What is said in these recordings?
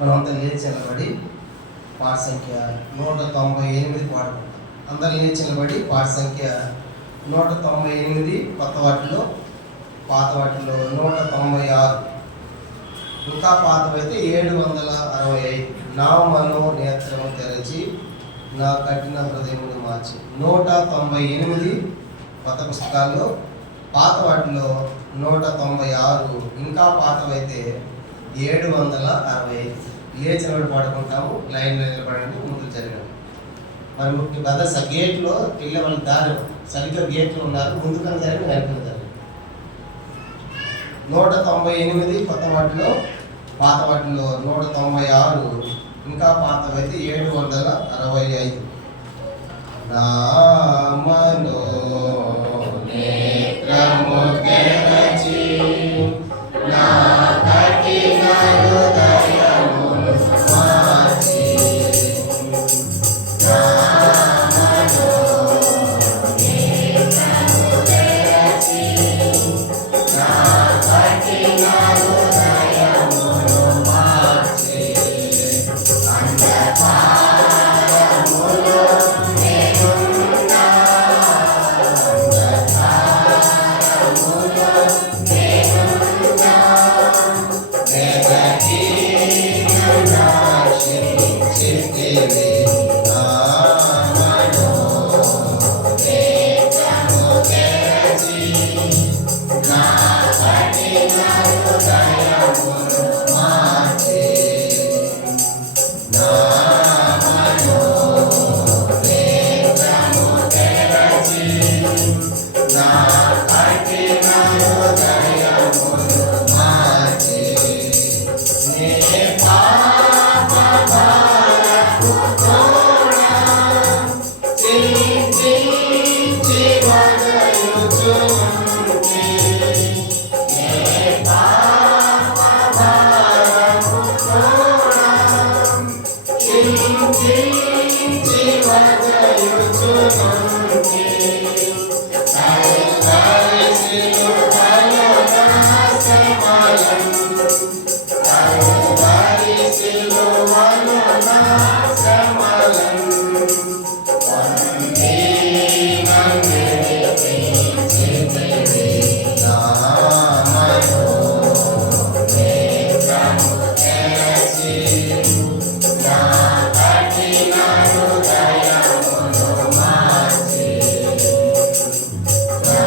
మనమంతా లేచి నిలబడి పాట సంఖ్య 198 పాడుకుంటాం. అందరు లేచి నిలబడి పాట సంఖ్య 198, కొత్త వాటిలో, పాత వాటిలో 196, ఇంకా పాతవైతే 765. నా మనోనేత్రము తెరచి నా కఠిన హృదయమును మార్చి 198 కొత్త పుస్తకాల్లో, పాత వాటిలో 196, ఇంకా పాతవైతే 765. లేచి నిలబడి పాడుకుంటాము. లైన్లో నిలబడండి, ముందుకు జరగండి. మరి ముఖ్య బ్రదర్స్ ఆ గేట్లో వెళ్ళే వాళ్ళ దారి సరిగ్గా గేట్లు ఉన్నారు, ముందుకని జరిగి వెనకని జరిగి 198 కొత్త వాటిలో, పాత వాటిలో 196, ఇంకా పాతవైతే 765. నా మనోనేత్రము తెరచి నా కఠిన హృదయమును మార్చి నా మనోనేత్రము తెరచి నా కఠిన హృదయమును మార్చి అంధకారములో నేనున్నా, అంధకారములో నేనున్నా, వెదకి నన్ను రక్షించితివి. నా మనోనేత్రము తెరచి నా కఠిన హృదయమును మార్చి నా మనోనేత్రము తెరచి నా కఠిన హృదయమును మార్చి నీ పాపభారపు తోడ చింతించి వదలుచునుంటి. నీ పాపభారపు తోడ చింతించి వదలుచునుంటి. కల్వరి శిలువలో నా శ్రమలను, కల్వరి శిలువలో నా శ్రమలను పొంది నన్ను విడిపించితివి. నా మనోనేత్రము తెరచి నా కఠిన హృదయమును మార్చి నా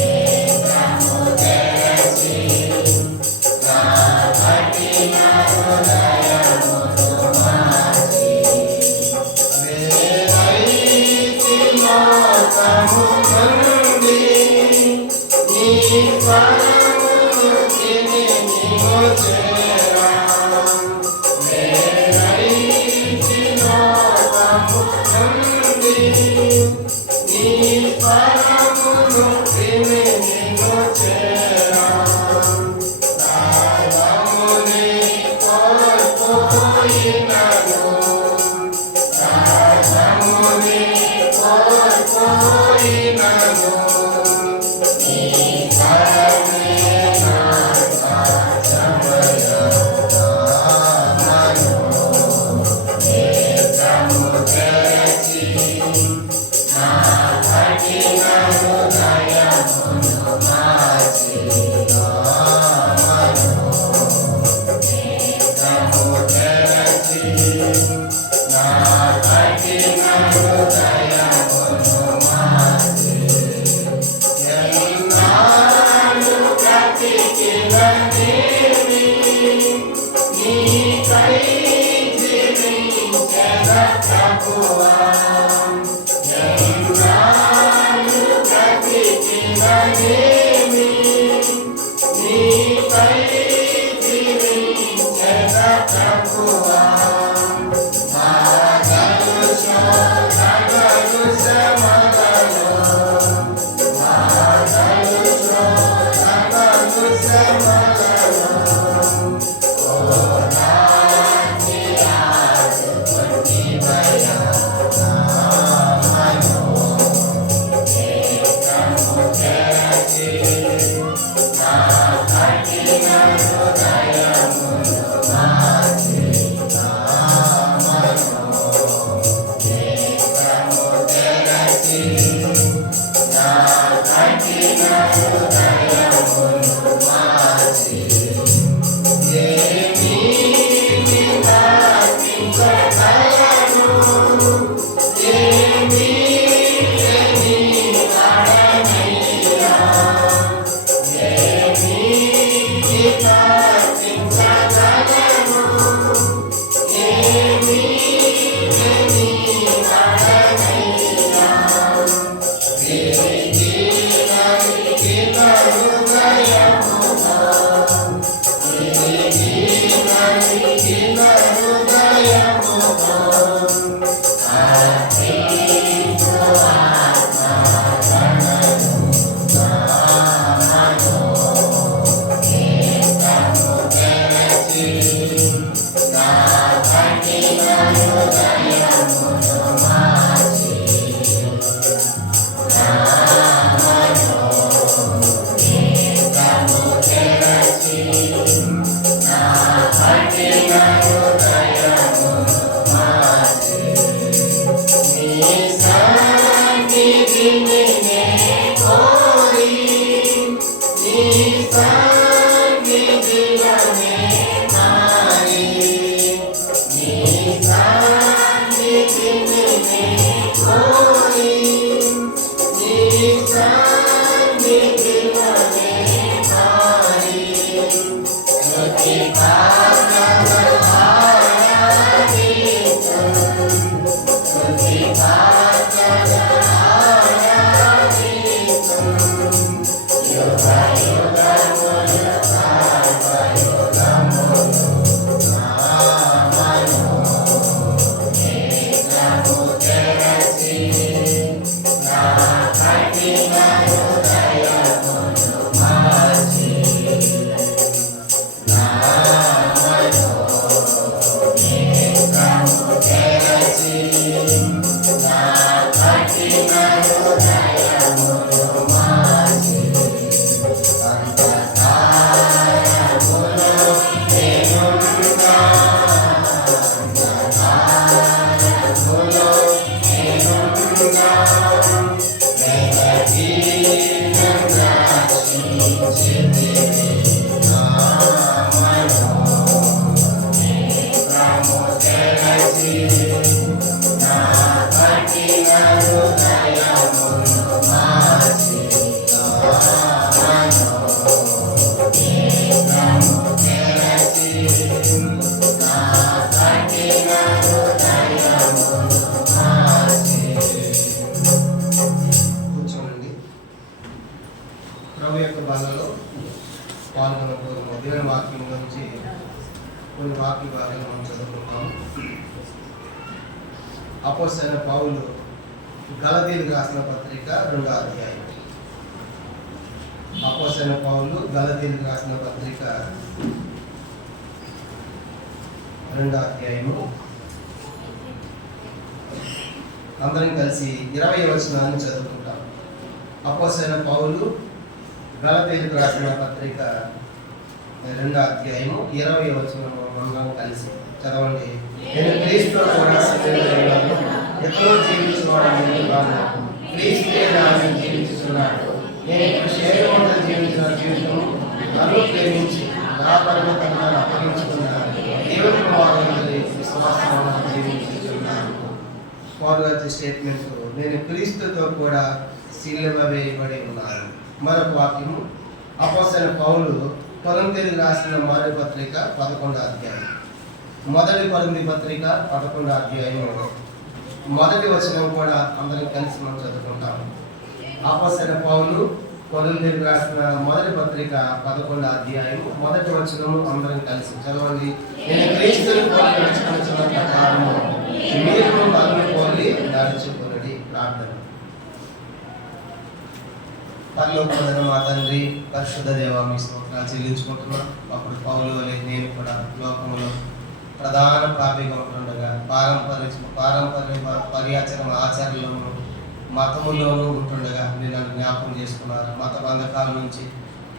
మనోనేత్రము తెరచి నా కఠిన హృదయమును మార్చి వేరైతి లోకము నుండి నీ స్వరమును విని నీవు చేరా. వేరైతి లోకము నుండి నీ స్వరమును విని నీవు చేరా. రాగముని కోల్పోయినను, రాగముని కోల్పోయినను, నీ స్వరమే నా సాధ్యమయ. నా మనోనేత్రము తెరచి నా కఠిన హృదయమును మార్చి కూర్చోండి. ప్రభు యొక్క బాధలో పాల్గొనబోతున్న దేవుని వాక్యం నుంచి కొన్ని వాక్య భాగాలు మనం చదువుకుంటాం. అపోస్తలుడైన పౌలు గలతీయులకు రాసిన పత్రిక 2వ అధ్యాయం. అపోస్తలుడైన పౌలు గలతీయులకు రాసిన పత్రిక 2వ అధ్యాయము. అందరం కలిసి 20వ వచనాన్ని చదువుకుంటాం. అపోస్తలుడైన పౌలు గలతీయులకు రాసిన పత్రిక 2వ అధ్యాయము 20వ వచనం అందరం కలిసి చదవండి. నేను క్రీస్తుతో కూడా సిద్ధమైనాను, ఎప్పుడూ జీవించుకోవడానికి కాదు, క్రీస్తే నాలో జీవించుతున్నాడు. నేను ఇప్పుడు శరీరమంతా జీవించిన జీవితం నన్ను ప్రేమించి నా పరిమితంగా అప్పగించుకున్నాను. దేవుని కుమారుని విశ్వాసంగా జీవించుతున్నాను. పౌలు స్టేట్మెంట్, నేను క్రీస్తుతో కూడా సిలువ వేయబడి ఉన్నాను. మరొక వాక్యము అపోస్తలుడైన పౌలు కొరింథీయులకు రాసిన మొదటి పత్రిక 11వ అధ్యాయం. మొదటి కొరింథీ పత్రిక 11వ అధ్యాయం మొదటి వచనం కూడా అందరం కలిసి మనం చదువుకుంటాము. అపోస్తలుడైన పౌలు కొరింథీయులకు రాసిన మొదటి పత్రిక 11వ అధ్యాయం మొదటి వచనం అందరం కలిసి చదవండి. నేను క్రీస్తుని పోలి నడుచుకున్న ప్రకారము మీరు నన్ను పోలి నడుచుకున్నది. ప్రార్థన. పరలోకమందున్న మా తండ్రి, పరిశుద్ధ దేవా, మీ స్తోత్రాలు చెల్లించుకుంటున్నాం. అప్పుడు పౌలు వలె నేను కూడా లోకంలో ప్రధాన పాపిగా ఉంటుండగా పర్యాచరణ ఆచారాలను మతములోనూ ఉంటుండగా మీరు నన్ను జ్ఞాపకం చేసుకున్నారు. మత బంధకాల నుంచి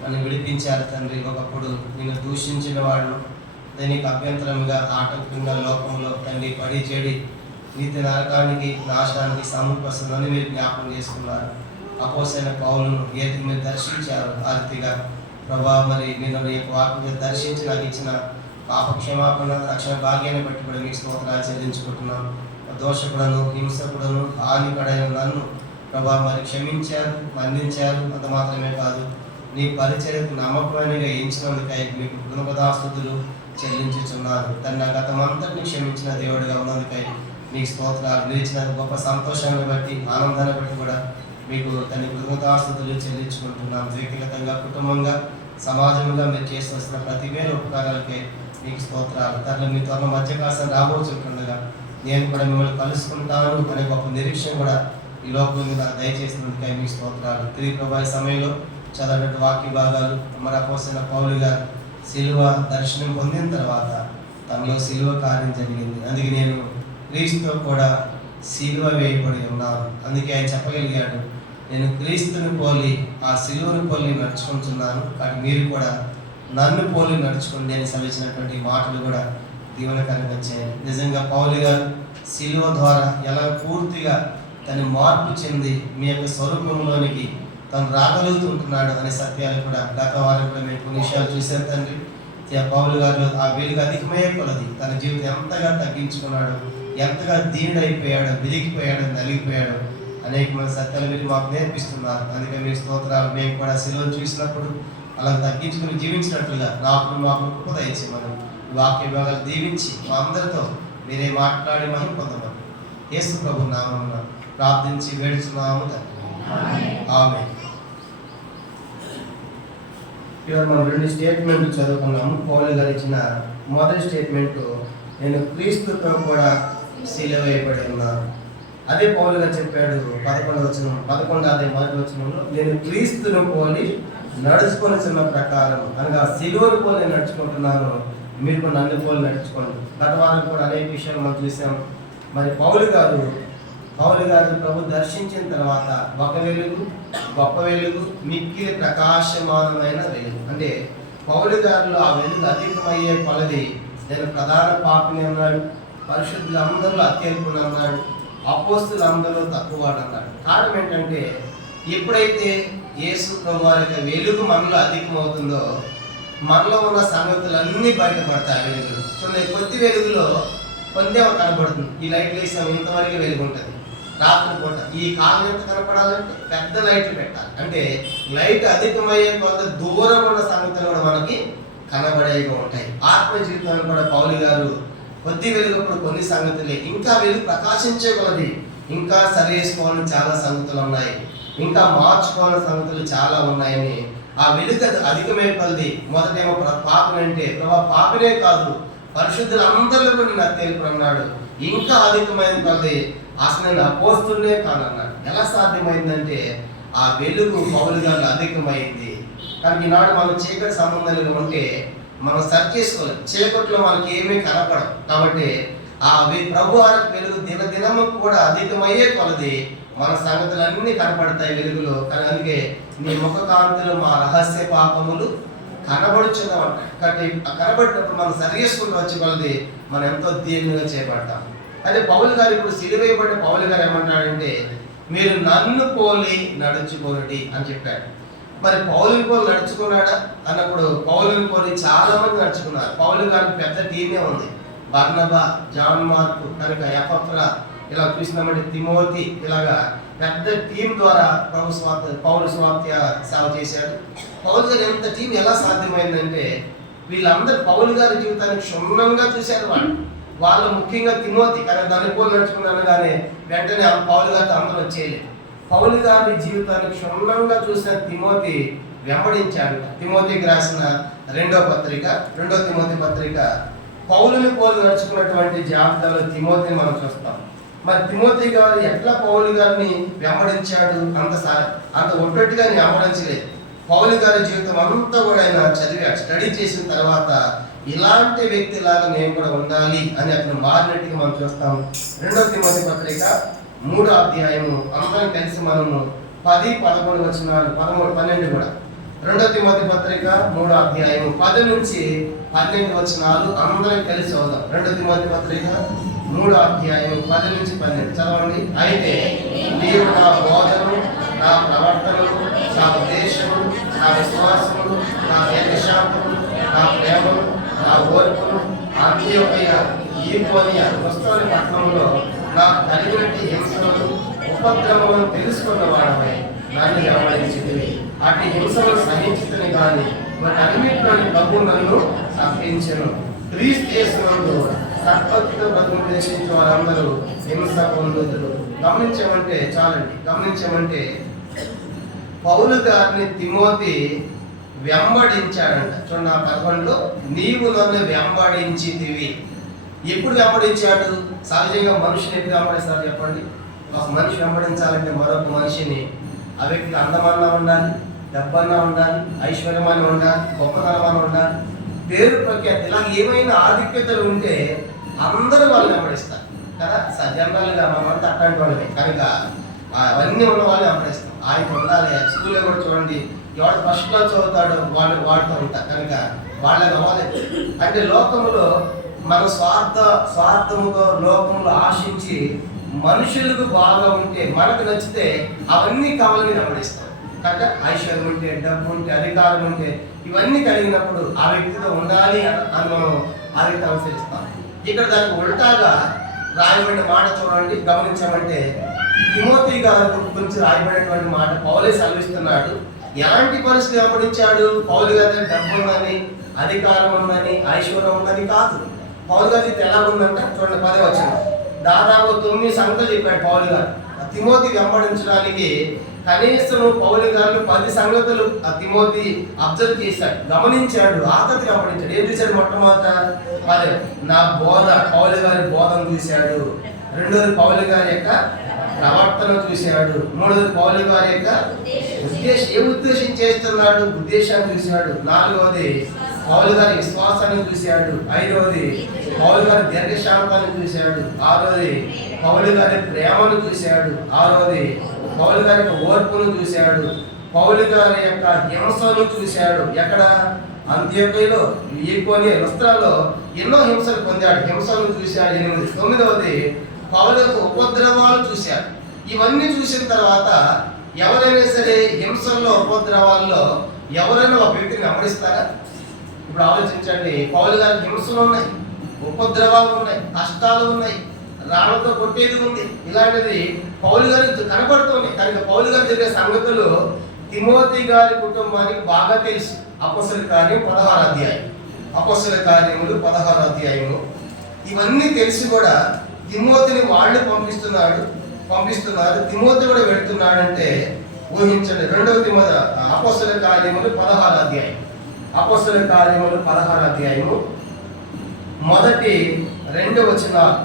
నన్ను విడిపించారు తండ్రి. ఒకప్పుడు నేను దూషించిన వాడు దానికి అభ్యంతరంగా ఆటంకంగా లోకంలో తండ్రి పడి చెడి నీతి నరకానికి నాశనానికి సమీపస్తుందని మీరు జ్ఞాపకం చేసుకున్నారు. అపోస్తలుడైన పౌలును ఏది మీరు దర్శించారు ఆ రీతిగా ప్రభా, మరి నేను నీ యొక్క వాక్యం దర్శించి నాకు ఇచ్చిన పాప క్షమాపణ రక్షణ భాగ్యాన్ని బట్టి కూడా మీకు స్తోత్రాలు చెల్లించుకుంటున్నాను. దోషకుడను హింసకుడను హానికడైన నన్ను ప్రభా మరి క్షమించారు, మన్నించారు. అంత మాత్రమే కాదు, నీ పరిచర్యకు నమ్మకమైనగా ఎంచినందుకై మీకు కృతజ్ఞతాస్తుతులు చెల్లించుచున్నాను. తన గతమంతటిని క్షమించిన దేవుడిగా ఉన్నందుకై మీకు స్తోత్రాలు. నిలిచిన గొప్ప సంతోషాన్ని బట్టి ఆనందాన్ని బట్టి కూడా మీకు తన కృతజ్ఞతాస్తుతులు చెల్లించుకుంటున్నాం. వ్యక్తిగతంగా కుటుంబంగా సమాజంగా మీరు చేసి వస్తున్న ప్రతి వేల ఉపకారాలకే మీకు స్తోత్రాలు. తనలో మీ త్వరలో మధ్యకాసం రాబోతుండగా నేను కూడా మిమ్మల్ని కలుసుకుంటాను అనే గొప్ప నిరీక్షణ కూడా ఈ లోకం మీద దయచేసినందుకై మీకు స్తోత్రాలు. తిరిగి ప్రభా ఈ సమయంలో చదవబడ్డ వాక్య భాగాలు మరి అపోస్తలుడైన పౌలు గారు సిలువ దర్శనం పొందిన తర్వాత తనలో సిలువ కార్యం జరిగింది. అందుకే నేను క్రీస్తుతో కూడా సిలువ వేయబడి ఉన్నాను. అందుకే ఆయన చెప్పగలిగాడు, నేను క్రీస్తుని పోలి ఆ సిలువను పోలి నడుచుకుంటున్నాను, కానీ మీరు కూడా నన్ను పోలి నడుచుకోండి అని సెలవిచ్చినటువంటి మాటలు కూడా దీవెనకరంగా చేయాలి. నిజంగా పౌలు గారు సిలువ ద్వారా ఎలా పూర్తిగా తను మార్పు చెంది మీ యొక్క స్వరూపంలోనికి తను రాగలుగుతుంటున్నాడు అనే సత్యాలు కూడా గత వారం కూడా మేము కొన్ని విషయాలు చూసాం తండ్రి. పౌలు గారు ఆ వెలుగు అధికమయ్యే కొలది తన జీవితం ఎంతగా తగ్గించుకున్నాడు, ఎంతగా దీనుడైపోయాడు, వెలిగిపోయాడు, నలిగిపోయాడు అనేకమైన సత్యాలు మీరు మాకు నేర్పిస్తున్నారు. అందుకే మీ స్తోత్రాలు. మేము కూడా శిలువను చూసినప్పుడు అలా తగ్గించుకుని జీవించినట్లుగా మాకు కృప దయచేయమని వాక్య భాగాలు దీవించి మా అందరితో మీరే మాట్లాడి మహిమ పొందమని యేసు ప్రభు నామమున ప్రార్థించి వేడుచున్నాము తండ్రి. ఆమేన్. ఇవాళ మనం 2 స్టేట్మెంట్లు చదువుకున్నాము. పౌలు గారు ఇచ్చిన మొదటి స్టేట్మెంట్, నేను క్రీస్తుతో కూడా సిలువ వేయబడి ఉన్నాను. అదే పౌలు గారు చెప్పాడు 11వ మొదటి వచనంలో, నేను క్రీస్తును పోలి నడుచుకొని చిన్న ప్రకారం అనగా సిలువను పోలి నడుచుకుంటున్నాను, మీరు నన్ను పోలి నడుచుకోండి. గత వారం కూడా అనేక విషయాలు మనం చూసాం. మరి పౌలు గారు ప్రభు దర్శించిన తర్వాత ఒక వెలుగు, గొప్ప వెలుగు, మిక్కిలి ప్రకాశమానమైన వెలుగు. అంటే పౌలు గారిలో ఆ వెలుగు అధికమయ్యే కొలది నేను ప్రధాన పాపిని అన్నాడు, పరిశుద్ధులందరూ అత్యల్పుని అన్నాడు, అపోస్తులందరూ తక్కువ అన్నాడు. కారణం ఏంటంటే ఎప్పుడైతే యేసు ప్రభు వారి యొక్క వెలుగు మనలో అధికమవుతుందో మనలో ఉన్న సంగతులన్నీ బయటపడతాయి. వెలుగులు చూడండి, కొద్ది వెలుగులో కొంతే కనబడుతుంది. ఈ లైట్లు వేసాం, ఇంతవరకు వెలుగు ఉంటుంది. రాత్రి పూట ఈ కాలం ఎంత కనపడాలంటే పెద్ద లైట్లు పెట్టాలి. అంటే లైట్ అధికమయ్యే కొంత దూరం ఉన్న సంగతులు కూడా మనకి కనబడేగా ఉంటాయి. ఆత్మ జీవితంలో కూడా పౌలు గారు కొద్ది వెలుగుప్పుడు కొన్ని సంగతులే, ఇంకా వెలుగు ప్రకాశించే కొలది ఇంకా సరి చేసుకోవాలని చాలా సంగతులు ఉన్నాయి, ఇంకా మార్చుకోవాలని సంగతులు చాలా ఉన్నాయని ఆ వెలుగు అధికమైపోయింది. మొదటేమో పాపినంటే ప్రభా పాపినే కాదు పరిశుద్ధులందరిలో కూడా నేను తెలుపు అన్నాడు. ఇంకా అధికమైన కొలది అసలు నేను అపోస్తులనే కానన్నాడు. ఎలా సాధ్యమైందంటే ఆ వెలుగు పౌలు గారు అధికమైంది. కానీ ఈనాడు మనం చీకటి సంబంధాలుగా ఉంటే మనం సర్చ్ చేసుకోవాలి. చీకట్లో మనకి ఏమీ కనపడం కాబట్టి ఆ ప్రభు వారికి వెలుగు దినదినము కూడా అధికమయ్యే కొలది మన సంగతులన్నీ కనపడతాయి వెలుగులో. కానీ అందుకే నీ ముఖ కాంతిలో మా రహస్య పాపములు కనబడుచున్నామంట. కాబట్టి కనబడినప్పుడు మనం సరి చేసుకుంటూ వచ్చి కొలది మనం ఎంతో దీర్ఘంగా చేపడతాం. అదే పౌలు గారు ఇప్పుడు సిలువేయబడిన పౌలు గారు ఏమంటాడంటే, మీరు నన్ను పోలి నడుచుకోనటి అని చెప్పాడు. మరి పౌలుని పోలి నడుచుకున్నాడా అన్నప్పుడు పౌలుని పోలి చాలా మంది నడుచుకున్నారు. పౌలు గారికి పెద్ద టీమే ఉంది. బర్నబా, జాన్ మార్కు, కనుక ఎపఫ్రా, ఇలా చూసినామంటే తిమోతి, ఇలాగా పెద్ద టీం ద్వారా పౌలు స్వార్థ సేవ చేశాడు. పౌలు గారు ఎంత టీం ఎలా సాధ్యమైందంటే వీళ్ళందరూ పౌలు గారి జీవితానికి క్షుణ్ణంగా చూశారు. వాళ్ళు ముఖ్యంగా తిమోతి, కానీ దాన్ని పోలి నడుచుకున్నాను కానీ వెంటనే పౌలు గారితో అందరూ వచ్చేయలేదు. పౌలు గారి జీవితాన్ని క్షుణ్ణంగా చూసిన తిమోతి వెంబడించాడు. తిమోతికి రాసిన 2వ తిమోతి పత్రిక పౌలుని పోలి నడుచుకున్నటువంటి జాబితాలో తిమోతిని మనం చూస్తాం. మరి తిమోతి గారు ఎట్లా పౌలు గారిని వెంబడించాడు? అంత ఒట్టొట్టుగా వెంబడించలేదు. పౌలు గారి జీవితం అంతా కూడా ఆయన చదివాడు. స్టడీ చేసిన తర్వాత ఇలాంటి వ్యక్తిలాగా నేను కూడా ఉండాలి అని అతను మారినట్టుగా మనం చూస్తాం. 2వ తిమోతి పత్రిక 3వ అధ్యాయము అందరం కలిసి మనము 10, 11 వచనాలు 13, 12 కూడా 2వ తిమోతి పత్రిక 3వ అధ్యాయము 10 నుంచి 12 వచనాలు అందరం కలిసి చదువుదాం. 2వ తిమోతి పత్రిక 3వ అధ్యాయం 10 నుంచి 12 చదవండి. అయితే నీవు నా బోధను, నా ప్రవర్తనను, నా ఉద్దేశము, నా విశ్వాసము, నా దీర్ఘశాంతము, నా ప్రేమను, నా ఓర్పును, అంత్యోకయ, ఈకోనియ, క్రిస్తోని పట్టణంలో నాకు కలిగినట్టి హింసలను, ఉపద్రవములను తెలుసుకున్న వాడమై నన్ను వెంబడించింది. అటు హింసను సహించుకుని కానీ వాటన్నిటిలోని ప్రభు నన్ను తప్పించెను. క్రీస్తు యేసునందు సత్పతితో బతుకుదేశించే వారందరూ హింస పొందుదురు. గమనించమంటే చాలండి. గమనించమంటే పౌలు గారిని తిమోతి వెంబడించాడంట. చూడండి, 11లో నీవు నన్ను వెంబడించితివి. ఎప్పుడు వెంబడించాడు? సహజంగా మనుషుని ఎప్పుడు వెంబడిస్తారు చెప్పండి? ఒక మనిషి వెంబడించాలంటే మరొక మనిషిని, ఆ వ్యక్తికి అందమన్నా ఉండాలి, డబ్బన్నా ఉండాలి, ఐశ్వర్యమని ఉండాలి, గొప్పతనమని ఉండాలి, పేరు ప్రఖ్యాతి, ఇలా ఏమైనా ఆధిక్యతలు ఉంటే అందరూ వాళ్ళు వెంబడిస్తారు కదా. జనరల్గా మనమంతా అట్లాంటి వాళ్ళమే కనుక అవన్నీ ఉన్న వాళ్ళు వెంబడిస్తాం. ఆయన ఉండాలి. స్కూల్లో కూడా చూడండి, ఎవడు ఫస్ట్ క్లాస్ చదువుతాడో వాడుతూ ఉంటారు కనుక వాళ్ళకి అవ్వలేదు. అంటే లోకంలో మన స్వార్థముతో లోకంలో ఆశించి మనుషులకు బాగా ఉంటే మనకు నచ్చితే అవన్నీ కావాలని వెంబడిస్తాం. అంటే ఐశ్వర్యం ఉంటే, డబ్బు ఉంటే, అధికారం ఉంటే, ఇవన్నీ కలిగినప్పుడు ఆ వ్యక్తితో ఉండాలి అని మనం ఆ వ్యక్తి అనుసరిస్తాం. ఇక్కడ దానికి ఉల్టాగా రాయబడిన మాట చూడండి, గమనించామంటే తిమోతి గారు గురించి రాయబడినటువంటి మాట పౌలే సెలవిస్తున్నాడు. ఎలాంటి పరిస్థితి గమనించాడు? పౌలు గారి డబ్బు ఉందని, అధికారం ఉందని, ఐశ్వర్యం ఉందని కాదు. పౌలు గారి ఎలా ఉందంటే చూడండి 10వ వచనం, దాదాపు 9 సంగతులు చెప్పాడు పౌలు గారు. తిమోతి వెంబడించడానికి కనీసం పౌలు గారు 10 సంగతులు ఆ తిమోతి అబ్జర్వ్ చేశాడు, గమనించాడు, ఆతతి గమనించాడు. ఏం చూశాడు? మొట్టమొదట నా బోధ, పౌలు గారి బోధన చూశాడు. రెండోది పౌలు గారి యొక్క ప్రవర్తన చూశాడు. మూడోది పౌలు గారి యొక్క ఏ ఉద్దేశం చేస్తున్నాడు, ఉద్దేశాన్ని చూశాడు. నాలుగవది పౌలు గారి విశ్వాసాన్ని చూశాడు. ఐదవది పౌలు గారి దీర్ఘశాంతాన్ని చూశాడు. ఆరోది పౌలు గారి ప్రేమను చూశాడు. ఆరోది పౌలు గారి యొక్క ఓర్పును చూశాడు. పౌలు గారి యొక్క హింసను చూశాడు. ఎక్కడ? అంత్యోక్యలో, ఈకోనియ, లుస్త్రాలో ఎన్నో హింసలు పొందాడు, హింసను చూశాడు. 8. 9వది పౌలు యొక్క ఉపద్రవాలు చూశాడు. ఇవన్నీ చూసిన తర్వాత ఎవరైనా సరే హింసల్లో, ఉపద్రవాల్లో ఎవరైనా ఒక వ్యక్తిని వెంబడిస్తారా? ఇప్పుడు ఆలోచించండి. పౌలు గారి హింసలు ఉన్నాయి, ఉపద్రవాలు ఉన్నాయి, కష్టాలు ఉన్నాయి, రాళ్లతో కొట్టేది ఉంది. ఇలాంటిది పౌలు గారికి కనపడుతుంది. కనుక పౌలు గారి జరిగే సంగతులు తిమోతి గారి కుటుంబానికి బాగా తెలుసు. అపోస్తలుల కార్యం 16వ అధ్యాయం, అపోస్తలుల కార్యములు 16వ అధ్యాయము. ఇవన్నీ తెలిసి కూడా తిమోతిని వాళ్ళు పంపిస్తున్నారు. తిమోతి కూడా వెళ్తున్నాడంటే ఊహించండి. 2వ తిమోతి, అపోస్తలుల కార్యములు 16వ అధ్యాయం, అపోస్తలుల కార్యములు 16వ అధ్యాయము మొదటి 2 వచనాలు,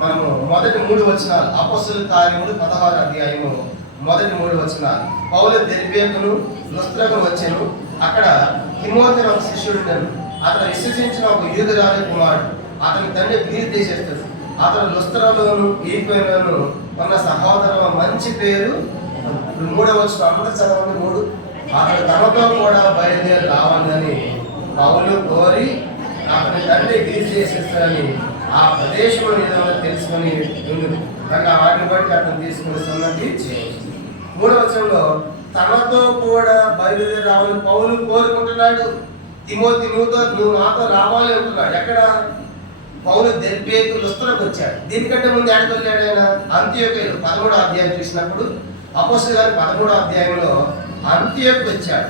మనము మొదటి 3 వచనాలు. అపోస్తలుల కార్యములు 16వ అధ్యాయము మొదటి 3 వచనాలు. పౌలు దెర్బేకును లుస్త్రకు వచ్చాను. అక్కడ తిమోతి ఒక శిష్యుడు, అతను విశ్వసించిన ఒక యూదురాలి కుమారుడు. అతని తండ్రి గ్రీసు దేశస్థుడు. అతను లుస్త్రలోను ఈకొనిలోను ఉన్న సహోదరుల మంచి పేరు. 3వ వచనం అందరూ చదవండి. 3. అతను తనతో కూడా బయలుదేరి రావాలని పౌలు కోరి అతని తండ్రి గ్రీసు దేశస్థుడని ఆ ప్రదేశం ఏదో తెలుసుకొని ఉంది. కనుక వాటిని బట్టి అతను తీసుకుని సున్నతి చేయింది. 3వ వచనంలో తనతో కూడా బయలుదేరి రావాలని పౌలు కోరుకుంటున్నాడు. తిమోతి నువ్వు నాతో రావాలి అంటున్నాడు. ఎక్కడ? పౌలు దెర్బేకు, లుస్త్రకు వచ్చాడు. దీనికంటే ముందు ఎక్కడికి వెళ్ళాడు ఆయన? అంత్యోక్యలో 13వ అధ్యాయం చూసినప్పుడు అపోస్తలుల గారి 13వ అధ్యాయంలో అంత్యోక్య వచ్చాడు.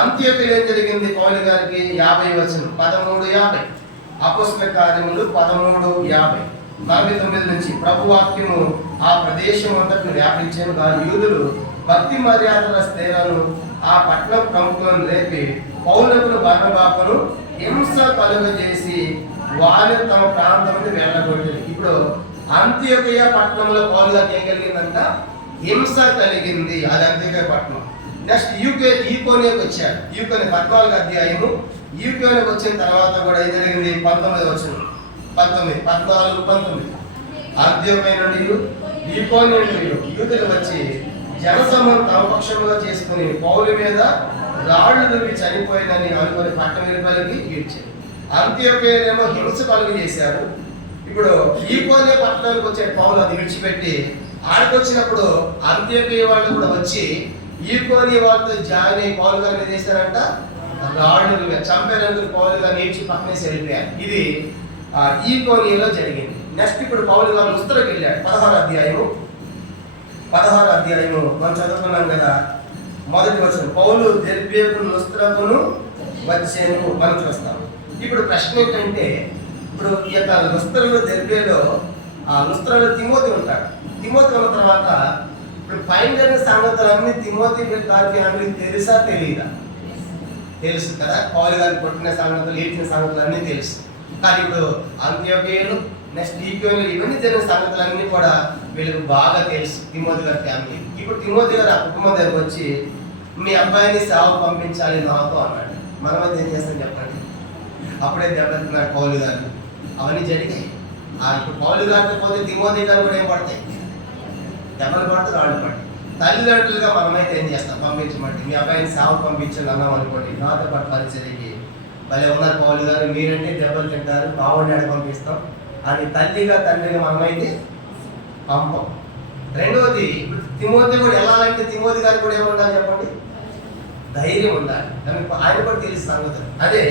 అంత్యోక్యలో ఏం జరిగింది? పౌలు గారికి 50 వచనం 13:50, అపోస్తలుల కార్యములు 13:50, 49 నుంచి ప్రభువాక్యము ఆ ప్రదేశం అంతటిని వ్యాపించాను. దాని యూదులు భక్తి మర్యాదల స్థిరను ఆ పట్టణ ప్రముఖులను రేపి పౌలును బర్నబాకును హింస కలుగజేసి వారు తమ ప్రాంతం వెళ్ళగొట్టారు. ఇప్పుడు అంత్యోక్య పట్టణంలో పౌలు గారికి ఏం కలిగిందంట? హింస కలిగింది. అది అంత్యోక్య పట్టణం. నెక్స్ట్ ఈకోనియాకి వచ్చారు. ఈకోని 14వ అధ్యాయము. ఈకోనియాకి వచ్చిన తర్వాత కూడా ఏం జరిగింది? 19వ వచనం, 19, 14, 19. అంత్యోక్య నుండి ఈకోనియ నుండి యూదులు వచ్చి జనసమూహం తమ పక్షముగా చేసుకుని పౌలు మీద రాళ్లు దువ్వి చనిపోయిందని అనుకుని పట్టణ వెలుపలికి ఈడ్చారు. అంత్యోక్యలో హింస కలుగు చేశారు. ఇప్పుడు ఈకోనియ పట్టణానికి వచ్చే పౌలు అది విడిచిపెట్టి ఆడికి వచ్చినప్పుడు అంత్యోక్య వాళ్ళు కూడా వచ్చి ఈకోనియ వాళ్ళతో జాయిన్ అయ్యి పౌలు గారు ఏం చేశారంట? రాళ్ళు చంపేందుకు పౌలు గారు నేర్చి పక్కనేసి వెళ్ళిపోయారు. ఇది ఈకోనియలో జరిగింది. నెక్స్ట్ ఇప్పుడు పౌలు గారు లుస్త్రకు వెళ్ళాడు. 16వ అధ్యాయము మనం చదువుకున్నాం కదా. మొదటి వచనం, పౌలు దెర్బేకును లుస్త్రకును వచ్చాను మనం చూస్తాం. ఇప్పుడు ప్రశ్న ఏంటంటే, ఇప్పుడు ఈ యొక్క లుస్త్రలో దెర్బేలో లుస్త్రలో తిమోతి ఉంటాడు. తిమోతి ఉన్న తర్వాత ఇప్పుడు పైన జరిగిన సంగతులన్నీ తిమోతి గారికి అన్ని తెలుసా తెలియదా? తెలుసు కదా. పౌలు గారికి కొట్టిన సంగతులు, ఏడ్చిన సంగతులు అన్నీ తెలుసు. కానీ ఇప్పుడు అంత్యోక్యలు, నెక్స్ట్ ఈకోనియలో ఇవన్నీ జరిగిన సంగతులన్నీ కూడా వీళ్ళకి బాగా తెలుసు, తిమోతి గారి ఫ్యామిలీ. ఇప్పుడు తిమోతి గారు ఆ కుటుంబం దగ్గరకు వచ్చి మీ అబ్బాయిని సేవకు పంపించాలి నాతో అన్నాడు. మనమైతే ఏం చేస్తాం చెప్పండి? అప్పుడే దెబ్బతిన్నాడు పౌలు గారు. అవన్నీ జరిగాయి. ఇప్పుడు పౌలు గారితో పోతే తిమోతి గారు కూడా ఏం పడతాయి? దెబ్బలు పడితే రాళ్ళు పడతాయి. తల్లిదండ్రులుగా మనమైతే ఏం చేస్తాం? పంపించమంటే మీ అబ్బాయిని సేవకు పంపించాలి అన్నాం అనుకోండి, నాతో పాటు పరిచర్యకి భలే ఉన్నారు పౌలు గారు, మీరంటే దెబ్బలు తింటారు, బాగుండి పంపిస్తాం అని తల్లిగా తండ్రిగా మనమైతే పంపం. రెండవది, ఇప్పుడు తిమోతి కూడా వెళ్ళాలంటే తిమోతి గారికి కూడా ఏముండాలి చెప్పండి? ధైర్యం ఉండాలి. ఆయన కూడా తెలిసి సంగతి అదే.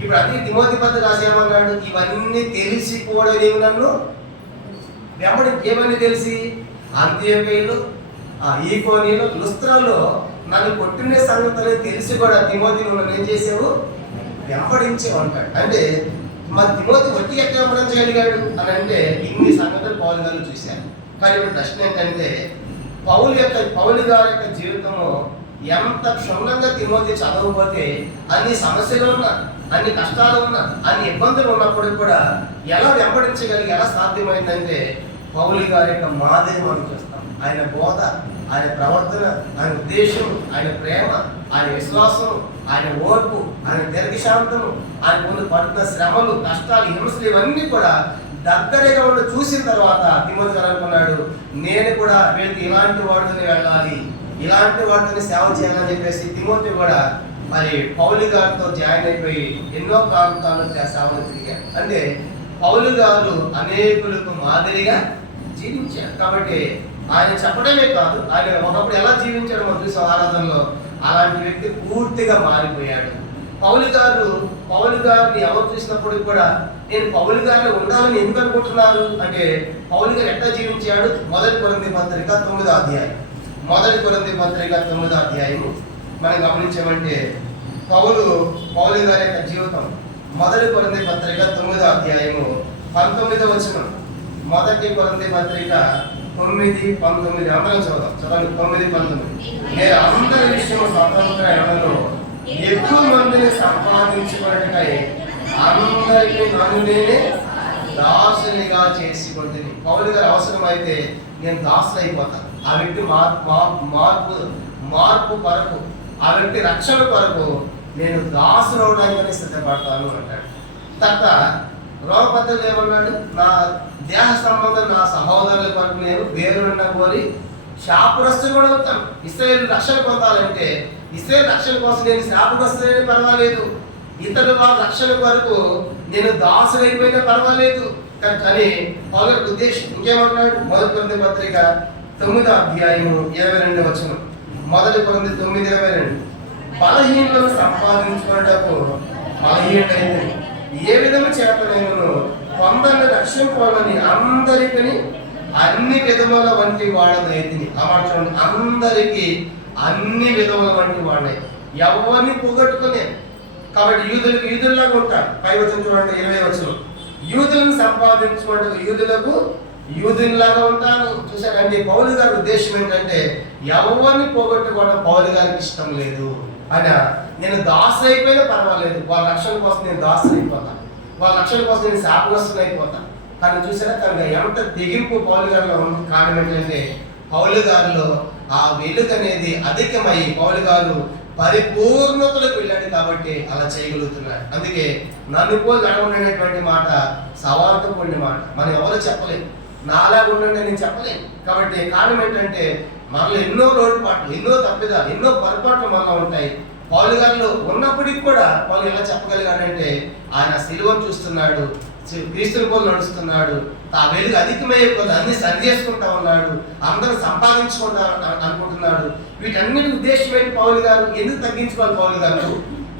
ఇప్పుడు అదే తిమోతి పత్రిక రాసి ఏమన్నాడు? ఇవన్నీ తెలిసి కూడా నీవు నన్ను వెంబడి. ఏమని తెలిసి? అంత్యోక్యలో, ఈకోనిలో, లుస్త్రలో నన్ను కొట్టిన సంగతులు తెలిసి కూడా తిమోతి నువ్వు నన్ను ఏం చేసావు? వెంబడించే ఉంటాడు. అంటే మరి తిమోతి వట్టి ఎక్కడ వెంబడించగలిగాడు అని అంటే ఇన్ని సంగతులు పౌలు గారు చూశారు. కానీ ఇప్పుడు ప్రశ్న ఏంటంటే పౌలు గారి యొక్క జీవితంలో ఎంత క్షుణ్ణంగా తిమోతి చదవకపోతే అన్ని సమస్యలు ఉన్నా, అన్ని కష్టాలు ఉన్నా, అన్ని ఇబ్బందులు ఉన్నప్పుడు కూడా ఎలా వెంబడించగలిగి ఎలా సాధ్యమైందంటే పౌలు గారి యొక్క మాదిరి మనం చూస్తాం. ఆయన బోధ, ఆయన ప్రవర్తన, ఆయన ఉద్దేశం, ఆయన ప్రేమ, ఆయన విశ్వాసం, ఆయన ఓర్పు, ఆయన దీర్ఘశాంతము, ఆయన ముందు పడుతున్న శ్రమలు, కష్టాలు, హింసలు ఇవన్నీ కూడా దగ్గరగా ఉండి చూసిన తర్వాత తిమోతి గారు అనుకున్నాడు, నేను కూడా వీళ్ళకి ఇలాంటి వాడితోనే వెళ్ళాలి, ఇలాంటి వాడితోనే సేవ చేయాలని చెప్పేసి తిమోతి కూడా మరి పౌలు గారితో జాయిన్ అయిపోయి ఎన్నో ప్రాంతాల్లో సేవలు తిరిగారు. అంటే పౌలు గారు అనేకులకు మాదిరిగా జీవించారు. కాబట్టి ఆయన చెప్పడమే కాదు, ఆయన ఒకప్పుడు ఎలా జీవించాడో మనం చూసాం ఆరాధనలో. అలాంటి వ్యక్తి పూర్తిగా మారిపోయాడు. పౌలు గారిని ఎవరు చూసినప్పుడు కూడా నేను పౌలు గారిలో ఉండాలని ఎందుకు అనుకుంటున్నారు అంటే పౌలు గారు ఎట్లా జీవించాడు? మొదటి కొరింథీ పత్రిక 9వ అధ్యాయం. మొదటి కొరింథీ పత్రిక 9వ అధ్యాయము మనం గమనించామంటే పౌలు గారి యొక్క జీవితం మొదటి కొరింథీ పత్రిక 9వ అధ్యాయము 19వ వచనం. మొదటి కొరింథీ పత్రిక 9:19 అందరం చదవండి. 9:19. నేను అందరి విషయం స్వతంత్ర ఎవరో ఎక్కువ మందిని సంపాదించుకున్నట్టుకై అందరికీ నన్ను నేనే దాసునిగా చేసుకుంటుంది. పౌలు గారు అవసరమైతే నేను దాసులు అయిపోతాను. ఆ వ్యక్తి మార్పు కొరకు, ఆ వ్యక్తి రక్షణ కొరకు నేను దాసులు అవడానికి సిద్ధపడతాను అంటాడు. తర్వాత రోమపత్రికలో ఏమన్నాడు? నా దేహ సంబంధం నా సహోదరుల కొరకు నేను వేరుండా కోరి శాపగ్రస్తులు కూడా అవుతాను. ఇశ్రాయేలు రక్షణ పొందాలంటే ఇశ్రాయేలు రక్షణ కోసం నేను శాపగ్రస్తులైనా పర్వాలేదు, ఇతరుల వాళ్ళ రక్షణ కొరకు నేను దాసులైపోయినా పర్వాలేదు. కానీ పౌలు గారి ఉద్దేశం ఇంకేమన్నాడు? మొదటి కొరింథీ పత్రిక 9వ అధ్యాయము 22వ వచనం. మొదటి కొరింథీ 9:22. బలహీనులను సంపాదించుకున్నటకు బలహీనుడైంది, ఏ విధము చేతనైనను కొందరిని రక్షించుకోవాలని అందరికీ అన్ని విధముల వంటి వాడదైతిని. అమర్చండి, అందరికీ అన్ని విధముల వంటి వాడే, ఎవరిని పోగొట్టుకునే. కాబట్టి యూదుల్లాగా ఉంటారు. పై వచనం చూడండి, 20వ వచనం. యూదులను సంపాదించుకుంటే యూదుల్లాగా ఉంటాను. చూసారండి, పౌలు గారి ఉద్దేశం ఏంటంటే ఎవరిని పోగొట్టుకోవడం పౌలు గారికి ఇష్టం లేదు. ఆయన నేను దాసు అయిపోయినా పర్వాలేదు, వాళ్ళ రక్షణ కోసం నేను దాసు అయిపోతాను, వాళ్ళ రక్షణ కోసం నేను శాపగ్రస్తులు అయిపోతాను. కానీ చూసారా, కనుక ఎంత తెగింపు పౌలు గారిలో ఉన్న కారణం ఏంటంటే పౌలు గారిలో ఆ వెలుగు అనేది అధికమై పౌలు గారు పరిపూర్ణతలకు వెళ్ళాడు కాబట్టి అలా చేయగలుగుతున్నాడు. అందుకే నన్ను పోలి నడవండి మాట సవాలుతో కూడిన మాట. మనం ఎవరు చెప్పలేము, నాలాగా ఉండండి నేను చెప్పలేను. కాబట్టి కారణం ఏంటంటే మనలో ఎన్నో లోటుపాట్లు, ఎన్నో తప్పిదాలు, ఎన్నో పొరపాట్లు మనలో ఉంటాయి. పౌలు గారిలో ఉన్నప్పటికీ కూడా పౌలు ఎలా చెప్పగలిగాడంటే ఆయన సిలువను చూస్తున్నాడు, క్రీస్తుని పోలు నడుస్తున్నాడు, ఆ వెలుగు అధికమైపోతే అన్ని సరి చేసుకుంటా ఉన్నాడు, అందరూ సంపాదించుకుంటా అనుకుంటున్నాడు. వీటన్నిటి ఉద్దేశం ఏంటి? పౌలు గారు ఎందుకు తగ్గించుకోవాలి? పౌలు గారు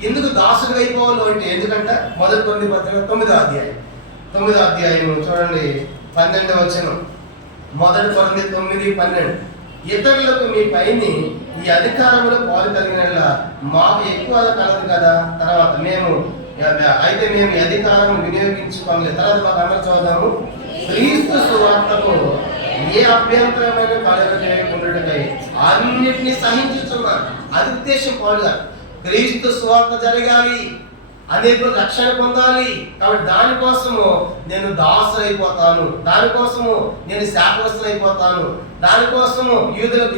ఎందుకు దాసులు అయిపోవాలి అంటే ఎందుకంటే మొదటి కొరింథీ పత్రిక 9వ అధ్యాయం చూడండి 12వ వచనం. మొదటి కొరింథీ 9:12. ఇతరులకు మీ పైని ఈ అధికారములు పాలు కలిగిన మాకు ఎక్కువ కలదు కదా. తర్వాత మేము ఈ అధికారం వినియోగించుకోలేదు. తర్వాత అందరూ చూద్దాము. క్రీస్తు సువార్తకు ఏ అభ్యంతరమైన కలగజేయకుండాకై అన్నిటినీ సహించుతున్నారు. అది ఉద్దేశం పౌలు గారు. క్రీస్తు సువార్త జరగాలి, అనేకులు రక్షణ పొందాలి. కాబట్టి దానికోసము నేను దాసులు అయిపోతాను, దానికోసము నేను శాపగ్రస్తులు అయిపోతాను, దానికోసము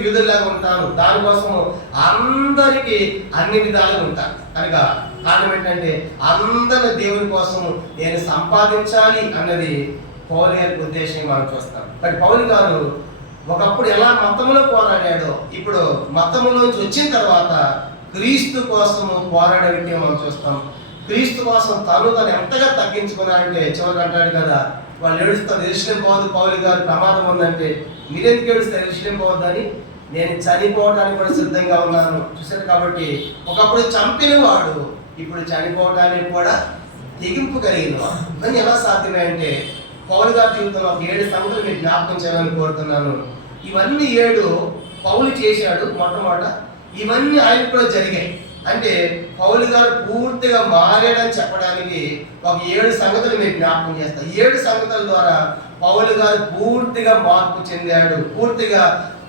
యూదుల్లాగా ఉంటాను, దానికోసము అందరికీ అన్ని విధాలుగా ఉంటాను. కనుక కారణం ఏంటంటే అందరి దేవుని కోసము నేను సంపాదించాలి అన్నది పౌలు గారి ఉద్దేశం మనం చూస్తాం. కానీ పౌలు గారు ఒకప్పుడు ఎలా మతములో పోరాడాడో ఇప్పుడు మతములోంచి వచ్చిన తర్వాత క్రీస్తు కోసము పోరాడే వ్యక్తిగా మనం చూస్తాం. క్రీస్తు కోసం తను ఎంతగా తగ్గించుకున్నాడంటే చివరికి అంటాడు కదా, వాళ్ళు ఏడుస్తారు ఎరుషలేము పోవద్దు, పౌలు గారు ప్రమాదం ఉందంటే మీరెందుకు ఏడుస్తారు ఎరుషలేము పోవద్దని? నేను చనిపోవడానికి కూడా సిద్ధంగా ఉన్నాను. చూశారు కాబట్టి ఒకప్పుడు చంపిన వాడు ఇప్పుడు చనిపోవడానికి కూడా తెగింపు కలిగిన వాడు అని ఎలా సాధ్యమే అంటే పౌలు గారి జీవితంలో ఒక 7 సంగతులు మీకు జ్ఞాపకం చేయాలని కోరుతున్నాను. ఇవన్నీ 7 పౌలు చేశాడు మొట్టమొదట. ఇవన్నీ ఆయన కూడా జరిగాయి. అంటే పౌలు గారు పూర్తిగా మారాడని చెప్పడానికి ఒక 7 సంగతులు మీకు జ్ఞాపకం చేస్తాను. 7 సంగతుల ద్వారా పౌలు గారు పూర్తిగా మార్పు చెందాడు, పూర్తిగా